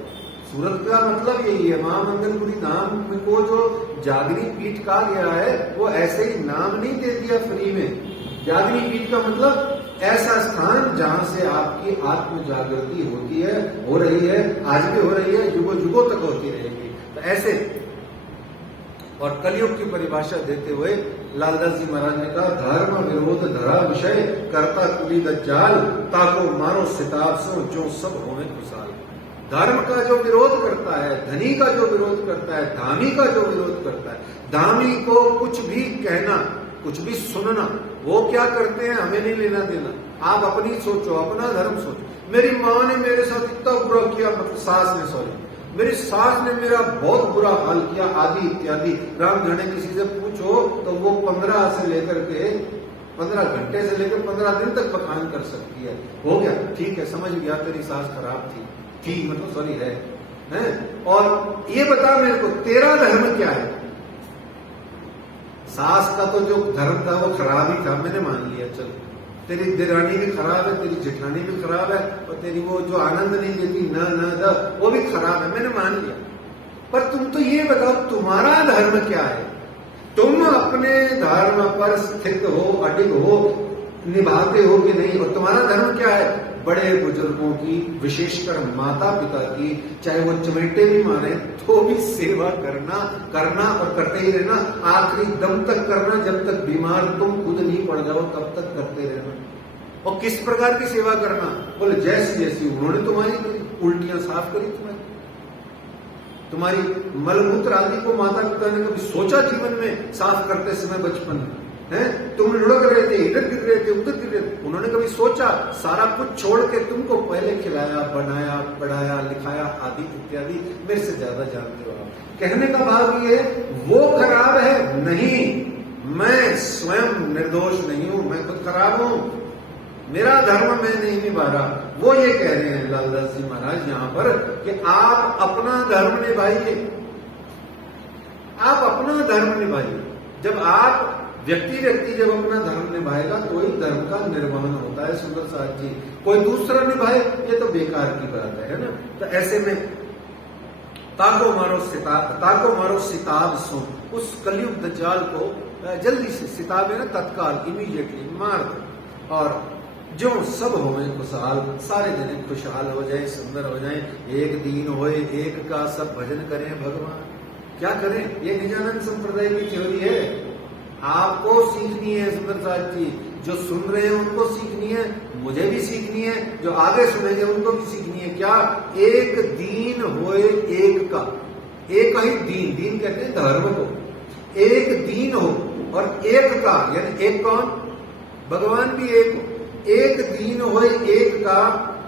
सूरत का मतलब यही है। महामंगलपुरी धाम को जो जागरी पीठ कहा गया है वो ऐसे ही नाम नहीं दे दिया फ्री में। जागरी पीठ का मतलब ऐसा स्थान जहां से आपकी आत्म जागृति होती है, हो रही है, आज भी हो रही है, युगों युगों तक होती रहेगी। तो ऐसे और कलयुग की परिभाषा देते हुए लालदास जी महाराज ने कहा, धर्म विरोध धरा विषय करता कुली दज्जाल, ताको मारो सिताब सो जो सब होवे खुशहाल। धर्म का जो विरोध करता है, धनी का जो विरोध करता है, धामी का जो विरोध करता है, धामी को कुछ भी कहना, कुछ भी सुनना, वो क्या करते हैं हमें नहीं लेना देना। आप अपनी सोचो, अपना धर्म सोचो। मेरी माँ ने मेरे साथ इतना बुरा किया, मतलब सास ने, सॉरी, मेरी सास ने मेरा बहुत बुरा हाल किया, आदि इत्यादि। रामधने किसी से पूछो तो वो 15 से लेकर के 15 घंटे से लेकर 15 दिन तक बखान कर सकती है। हो गया, ठीक है, समझ गया तेरी सास खराब थी मतलब सॉरी है। और ये बता मेरे को, तेरा धर्म क्या है? सास का तो जो धर्म था वो खराब ही था, मैंने मान लिया, चलो। तेरी देरानी भी खराब है, तेरी जेठानी भी खराब है, और तेरी वो जो आनंद नहीं देती न वो भी खराब है, मैंने मान लिया। पर तुम तो ये बताओ, तुम्हारा धर्म क्या है? तुम अपने धर्म पर स्थित हो, अडिग हो, निभाते हो कि नहीं? और तुम्हारा धर्म क्या है? बड़े बुजुर्गों की, विशेषकर माता पिता की, चाहे वो चमेटे भी मारे तो भी सेवा करना और करते ही रहना, आखिरी दम तक करना, जब तक बीमार तुम खुद नहीं पड़ जाओ तब तक करते रहना। और किस प्रकार की सेवा करना? बोले जैसी जैसी उन्होंने तुम्हारी उल्टियां साफ करी, तुम्हारी मलमूत्र आदि को माता पिता ने कभी सोचा जीवन में साफ करते समय बचपन में? तुम लुढ़क रहे थे, इधर गिर रहे थे, उधर गिर रहे थे, उन्होंने कभी सोचा? सारा कुछ छोड़ के तुमको पहले खिलाया, बनाया, पढ़ाया, लिखाया, आदि इत्यादि। मेरे से ज्यादा जानते हो आप। कहने का भाव ये, वो खराब है नहीं, मैं स्वयं निर्दोष नहीं हूं, मैं खुद खराब हूं, मेरा धर्म मैं नहीं निभा रहा। वो ये कह रहे हैं लालदास जी महाराज यहां पर कि आप अपना धर्म निभाइए, आप अपना धर्म निभाइए। जब आप व्यक्ति जब अपना धर्म निभाएगा तो ही धर्म का निर्वहन होता है। सुंदर साथ जी, कोई दूसरा निभाए ये तो बेकार की बात है ना। तो ऐसे में ताको मारो सिताब सो, उस कलयुग दज्जाल को जल्दी से, सिताब है ना तत्काल, इमीडिएटली मार दो, और जो सब होए खुशहाल, सारे जने खुशहाल हो जाए, सुंदर हो जाए, एक दीन होए, एक का सब भजन करें भगवान। क्या करें? ये निजानंद संप्रदाय की थ्योरी है, आपको सीखनी है सुंदर साथ जी। जो सुन रहे हैं उनको सीखनी है, मुझे भी सीखनी है, जो आगे सुनेंगे उनको भी सीखनी है। क्या? एक दीन होए एक का, एक ही दीन कहते हैं धर्म को। एक दीन हो और एक का, यानी एक कौन? भगवान भी एक हो। एक दीन होए एक का,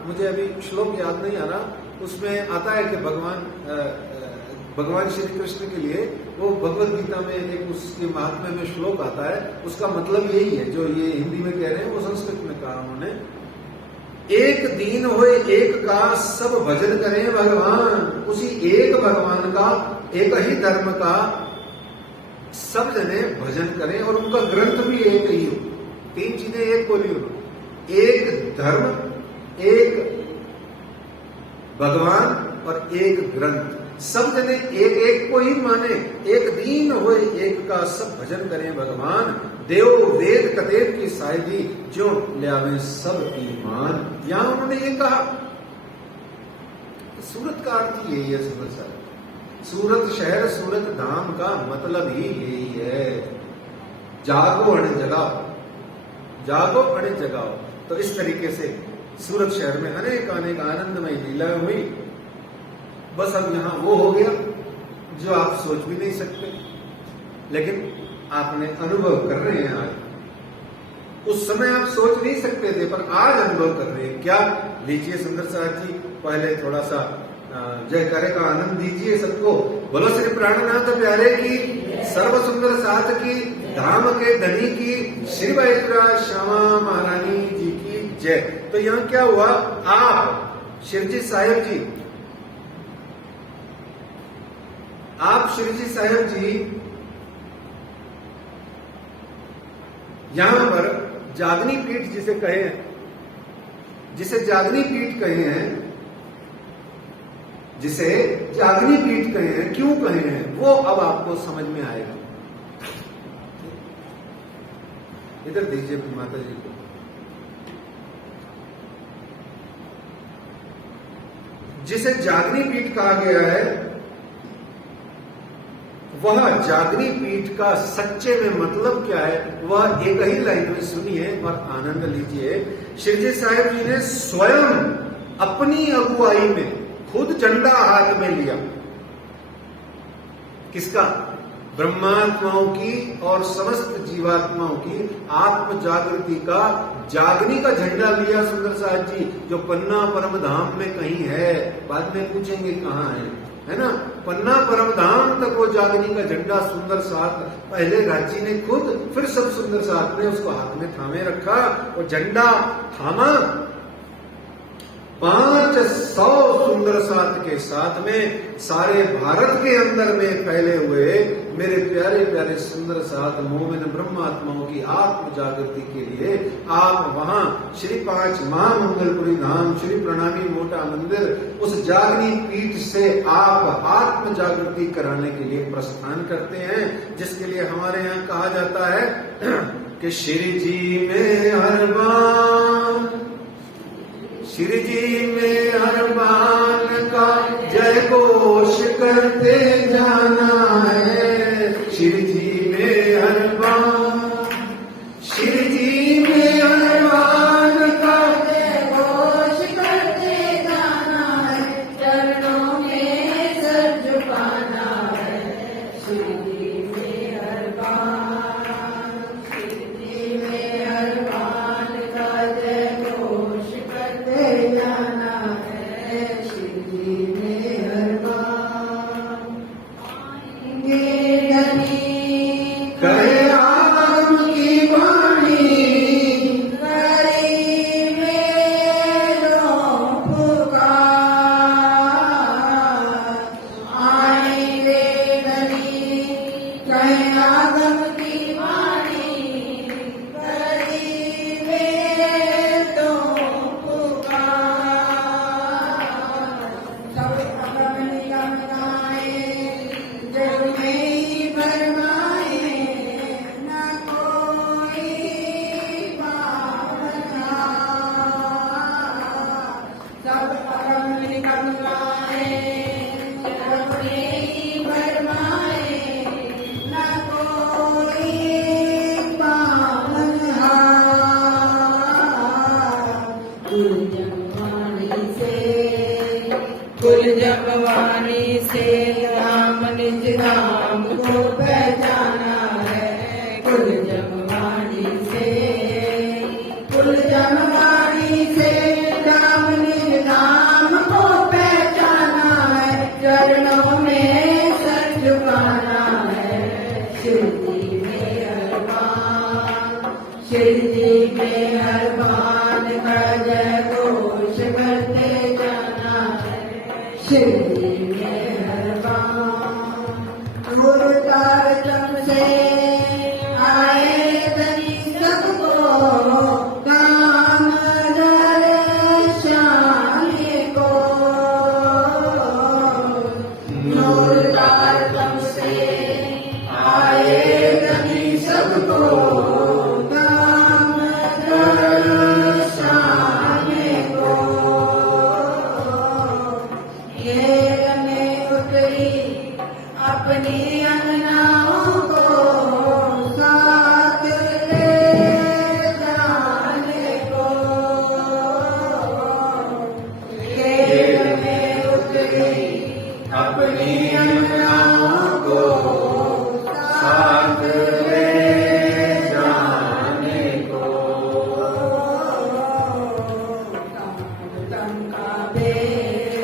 मुझे अभी श्लोक याद नहीं आ रहा, उसमें आता है कि भगवान श्री कृष्ण के लिए वो भगवत गीता में एक उसके महात्म्य में श्लोक आता है, उसका मतलब यही है जो ये हिंदी में कह रहे हैं वो संस्कृत में कहा उन्होंने। एक दीन होए एक का, सब भजन करें भगवान। उसी एक भगवान का, एक ही धर्म का सब जने भजन करें, और उनका ग्रंथ भी एक ही हो। 3 चीजें एक बोली उन्होंने, एक धर्म, एक भगवान और एक ग्रंथ। सब जने एक एक को ही माने, एक दीन होए एक का, सब भजन करें भगवान। देव वेद कतेब की साहिबी, जो ल्यावे सब ईमान। यहां उन्होंने ये कहा। सूरत का अर्थ यही है सुंदर साहब, सूरत शहर, सूरत धाम का मतलब ही यही है, जागो अणे जगाओ, जागो अणे जगाओ। तो इस तरीके से सूरत शहर में अनेक आनंदमय लीला हुई। बस अब यहां वो हो गया जो आप सोच भी नहीं सकते, लेकिन आपने अनुभव कर रहे हैं आज। उस समय आप सोच नहीं सकते थे, पर आज अनुभव कर रहे हैं। क्या? लीजिए सुंदर साथ जी, पहले थोड़ा सा जयकारे का आनंद दीजिए सबको। बोलो श्री प्राणनाथ प्यारे की, सर्व सुंदर साथ की, धाम के धनी की, श्री बैजनाथ श्यामा महारानी जी की जय। तो यहाँ क्या हुआ? आप शिवजी साहेब जी, आप शिवजी साहेब जी यहां पर जागनी पीठ जिसे कहे हैं, जिसे जागनी पीठ कहे हैं, जिसे जागनी पीठ कहे हैं, क्यों कहे हैं वो अब आपको समझ में आएगा। इधर दीजिए माता जी को। जिसे जागनी पीठ कहा गया है वह जागनी पीठ का सच्चे में मतलब क्या है, वह एक ही लाइन में सुनिए और आनंद लीजिए। श्री जी साहब जी ने स्वयं अपनी अगुवाई में खुद झंडा हाथ में लिया। किसका? ब्रह्मात्माओं की और समस्त जीवात्माओं की आत्म जागृति का, जागनी का झंडा लिया सुंदर साहब जी, जो पन्ना परम धाम में कहीं है, बाद में पूछेंगे कहाँ है ना। पन्ना परम धाम तक वो जागनी का झंडा सुंदर साथ पहले राजी ने खुद, फिर सब सुंदर साथ ने उसको हाथ में थामे रखा और झंडा थामा। 500 सुंदर साथ के साथ में सारे भारत के अंदर में फैले हुए मेरे प्यारे प्यारे सुंदर साथ मोमिन ब्रह्मात्माओं की आत्म जागृति के लिए आप वहां श्री 5 महामंगलपुरी धाम श्री प्रणामी मोटा मंदिर उस जागनी पीठ से आप आत्म जागृति कराने के लिए प्रस्थान करते हैं, जिसके लिए हमारे यहाँ कहा जाता है कि श्री जी में हर बार, श्री जी में हर बान का जय घोष करते जाना है। श्री जी में हर बान, श्री जी में हर बान का जय घोष करते जाना है। चरणों में सर झुकाना है। श्री जी में हर बान, श्री जी में हर बान का जय घोष जाना है। श्री जी में हर बार आएंगे धनी कहे आगम की वाणी, करी वेदों पुकार। आएंगे धनी कहे आगम की वाणी, करी वेदों कुल जगवानी से राम निज नाम को पहचाना है। कुल जगवानी से, कुल जगवानी से राम निज नाम को पहचाना है। चरणों में सर झुकाना है। शिव जी में हर बान, शिव जी में हर बान का जय घोष करते जाना है। शिव जी में हर बान गुरु तारतम से आए धनी सबको काम दर्शाने को। नूर तारतम से आए धनी सबको काम दर्शाने को। घेर में उतरी अपनी अंगनाओं को साथ ले जाने को। घेर में उतरी अपनी अंगनाओं को साथ ले जाने को। तम का भेद,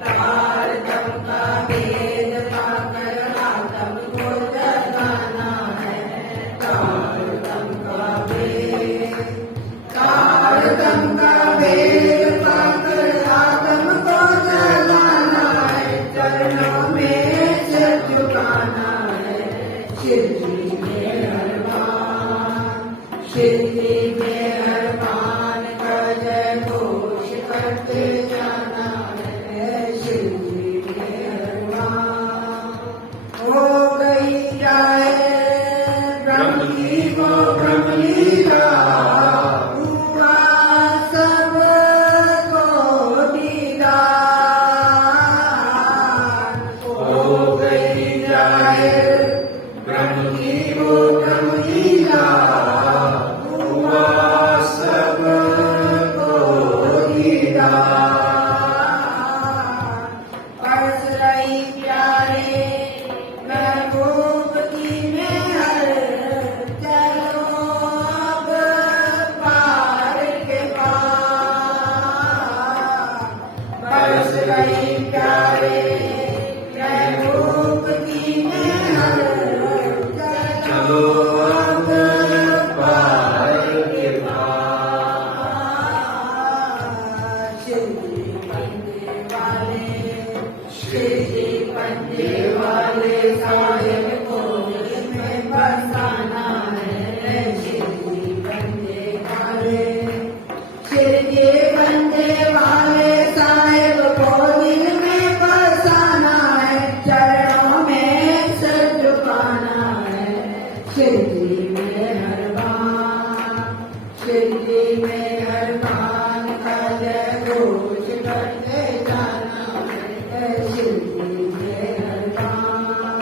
तार तम का भेद पाकर आतम को जगाना है। तार तम का भेद, तार तम का भेद पाकर आतम को जगाना है। चरणों में सिर झुकाना है। शिव जी में हर बान, शिव जी में हर बान का जय घोष करते जाना है। शिव जी में हर बान। गई प्यारे महबूब की मेहर, चलो अब पार के पार। बरस गई प्यारे महबूब की मेहर, चलो अब पार के पार। शिवजी बनने वाले, शिवजी बनने वाले साहिब को में बरसाना है। शिवजी बनने वाले, शिवजी बनने वाले साहिब को दिल में बरसाना है, चरणों में सिर झुकाना है। शिवजी मेहरबान, शिवजी मेहरबान का जय घोष करते जाना है। शिवजी मेहरबान,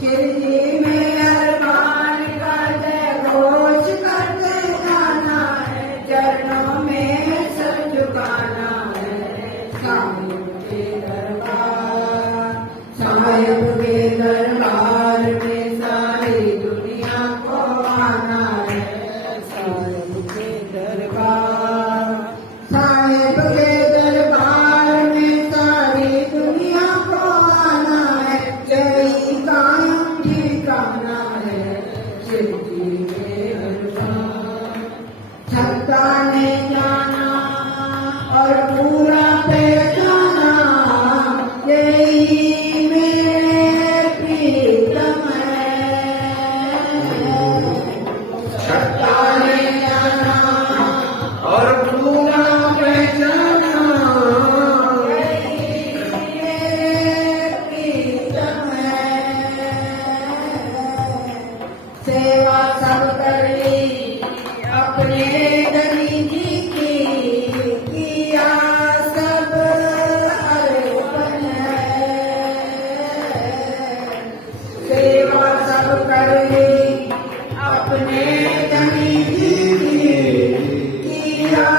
शिवजी मेहरबान का जय घोष करते जाना है, चरणों में सिर झुकाना है। साहिब के दरबार, साहिब के दरबार में सारी दुनिया को आना है। साहिब के दरबार, साहिब के दरबार में सारी दुनिया को आना है, यही कायम ठिकाना है। शिवजी मेहरबान, छत्ता ने जाना और पूरा पहचाना, यही मेरे प्रीतम है। छत्ता ने जाना और पूरा पहचाना, यही मेरे प्रीतम है। सेवा सब कर ली अपने धनी जी की, किया सब अर्पण है। सेवा सब कर ली अपने धनी जी की, किया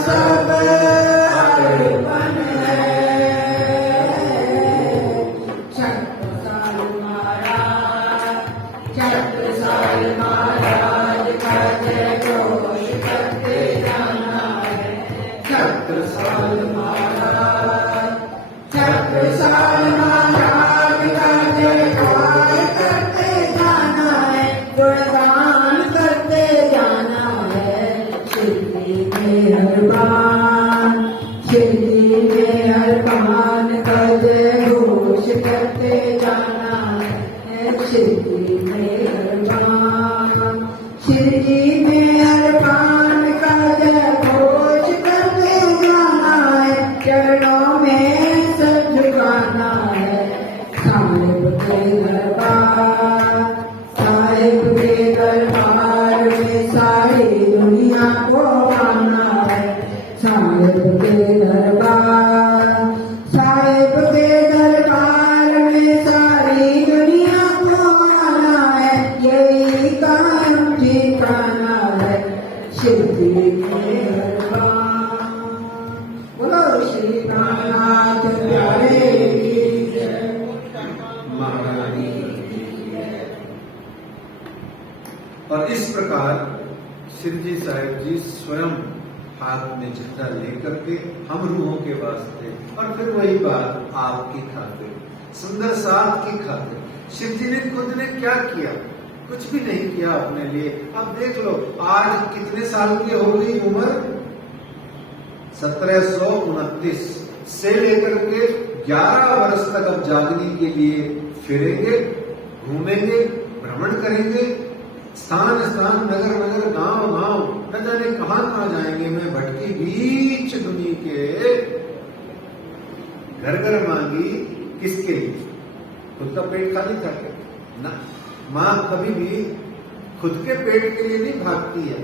सब अर्पण है। छत्रसाल महाराज, छत्रसाल महाराज का जय घोष करते जाना है। छत्रसाल महाराज, छत्रसाल महाराज का जय घोष करते जाना है, गुणगान करते जाना है। शिवजी मेहरबान, शिवजी मेहरबान का जय घोष करते जाना है। शिवजी मेहरबान, शिवजी मेहरबान का जय घोष करते जाना है, चरणों में सिर झुकाना है। साहिब के दरबार, साहिब के दरबार में सारी दुनिया को आना है। साहिब के दरबार, साहिब के दरबार में सारी दुनिया को आना है, यही कायम ठिकाना है। शिवजी मेहरबान, बोलो श्री नाथ प्यारे की जय। महारानी। और इस प्रकार शिवजी साहिब जी स्वयं हाथ में झंडा लेकर के हम रूहों के वास्ते, और फिर वही बात आपकी खातिर, सुंदर साथ की खातिर। शिव जी ने खुद ने क्या किया? कुछ भी नहीं किया अपने लिए। अब देख लो, आज कितने साल की हो गई उम्र? 1729 से लेकर के 11 वर्ष तक अब जागने के लिए फिरेंगे, घूमेंगे, भ्रमण करेंगे, स्थान स्थान, नगर नगर, गांव गांव, न जाने कहां कहां जाएंगे। मैं भटकी बीच दुनिया के, घर घर मांगी किसके लिए? खुद का पेट खाली था क्या? ना, माँ कभी भी खुद के पेट के लिए नहीं भागती है।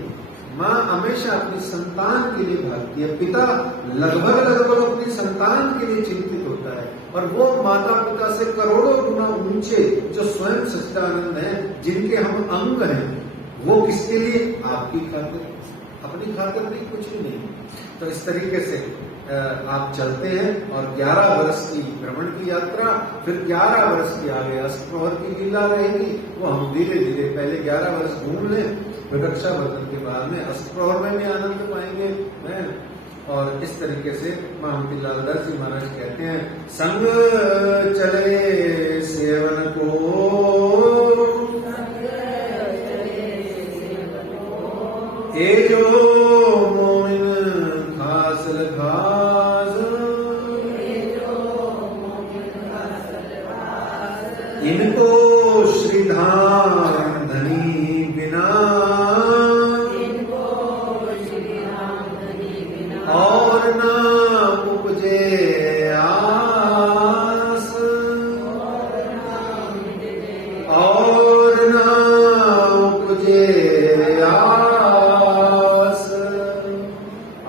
माँ हमेशा अपनी संतान के लिए भागती है। पिता लगभग लगभग अपनी संतान के लिए चिंतित होता है, और वो माता पिता से करोड़ों गुना ऊंचे जो स्वयं सच्चिदानंद हैं, जिनके हम अंग हैं, वो किसके लिए? आपकी खातिर, अपनी खातिर नहीं, कुछ भी नहीं। तो इस तरीके से आप चलते हैं और 11 वर्ष की भ्रमण की यात्रा, फिर 11 वर्ष की आगे अष्टप्रहर की लीला रहेगी। वो हम धीरे धीरे पहले 11 वर्ष घूम लें, फिर रक्षाबंधन के बाद में अष्टप्रहर में भी आनंद पाएंगे। और इस तरीके से महामती लालदास जी महाराज कहते हैं, संग चले सेवन को ए जो मोमिन खासल खास, इनको श्रीधाम धनी बिना और ना उपजे आस, और ना उपजे आस।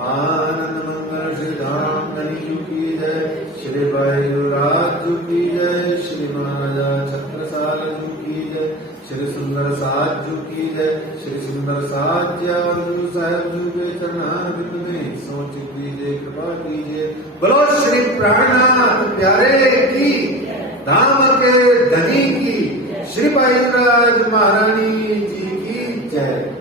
आनंद मंगल श्री धाम धनी की जय, श्री वायुराज की जय, श्री महाराजा छत्रसाल की जय, श्री सुंदर साज की जय, श्री सुंदर साज और गुरु साहेब जी के चरणारविंद में सोच कीजिए, कृपा कीजिए। बोलो श्री प्राणनाथ प्यारे की, धाम के धनी की, श्री वायुराज महारानी जी की जय।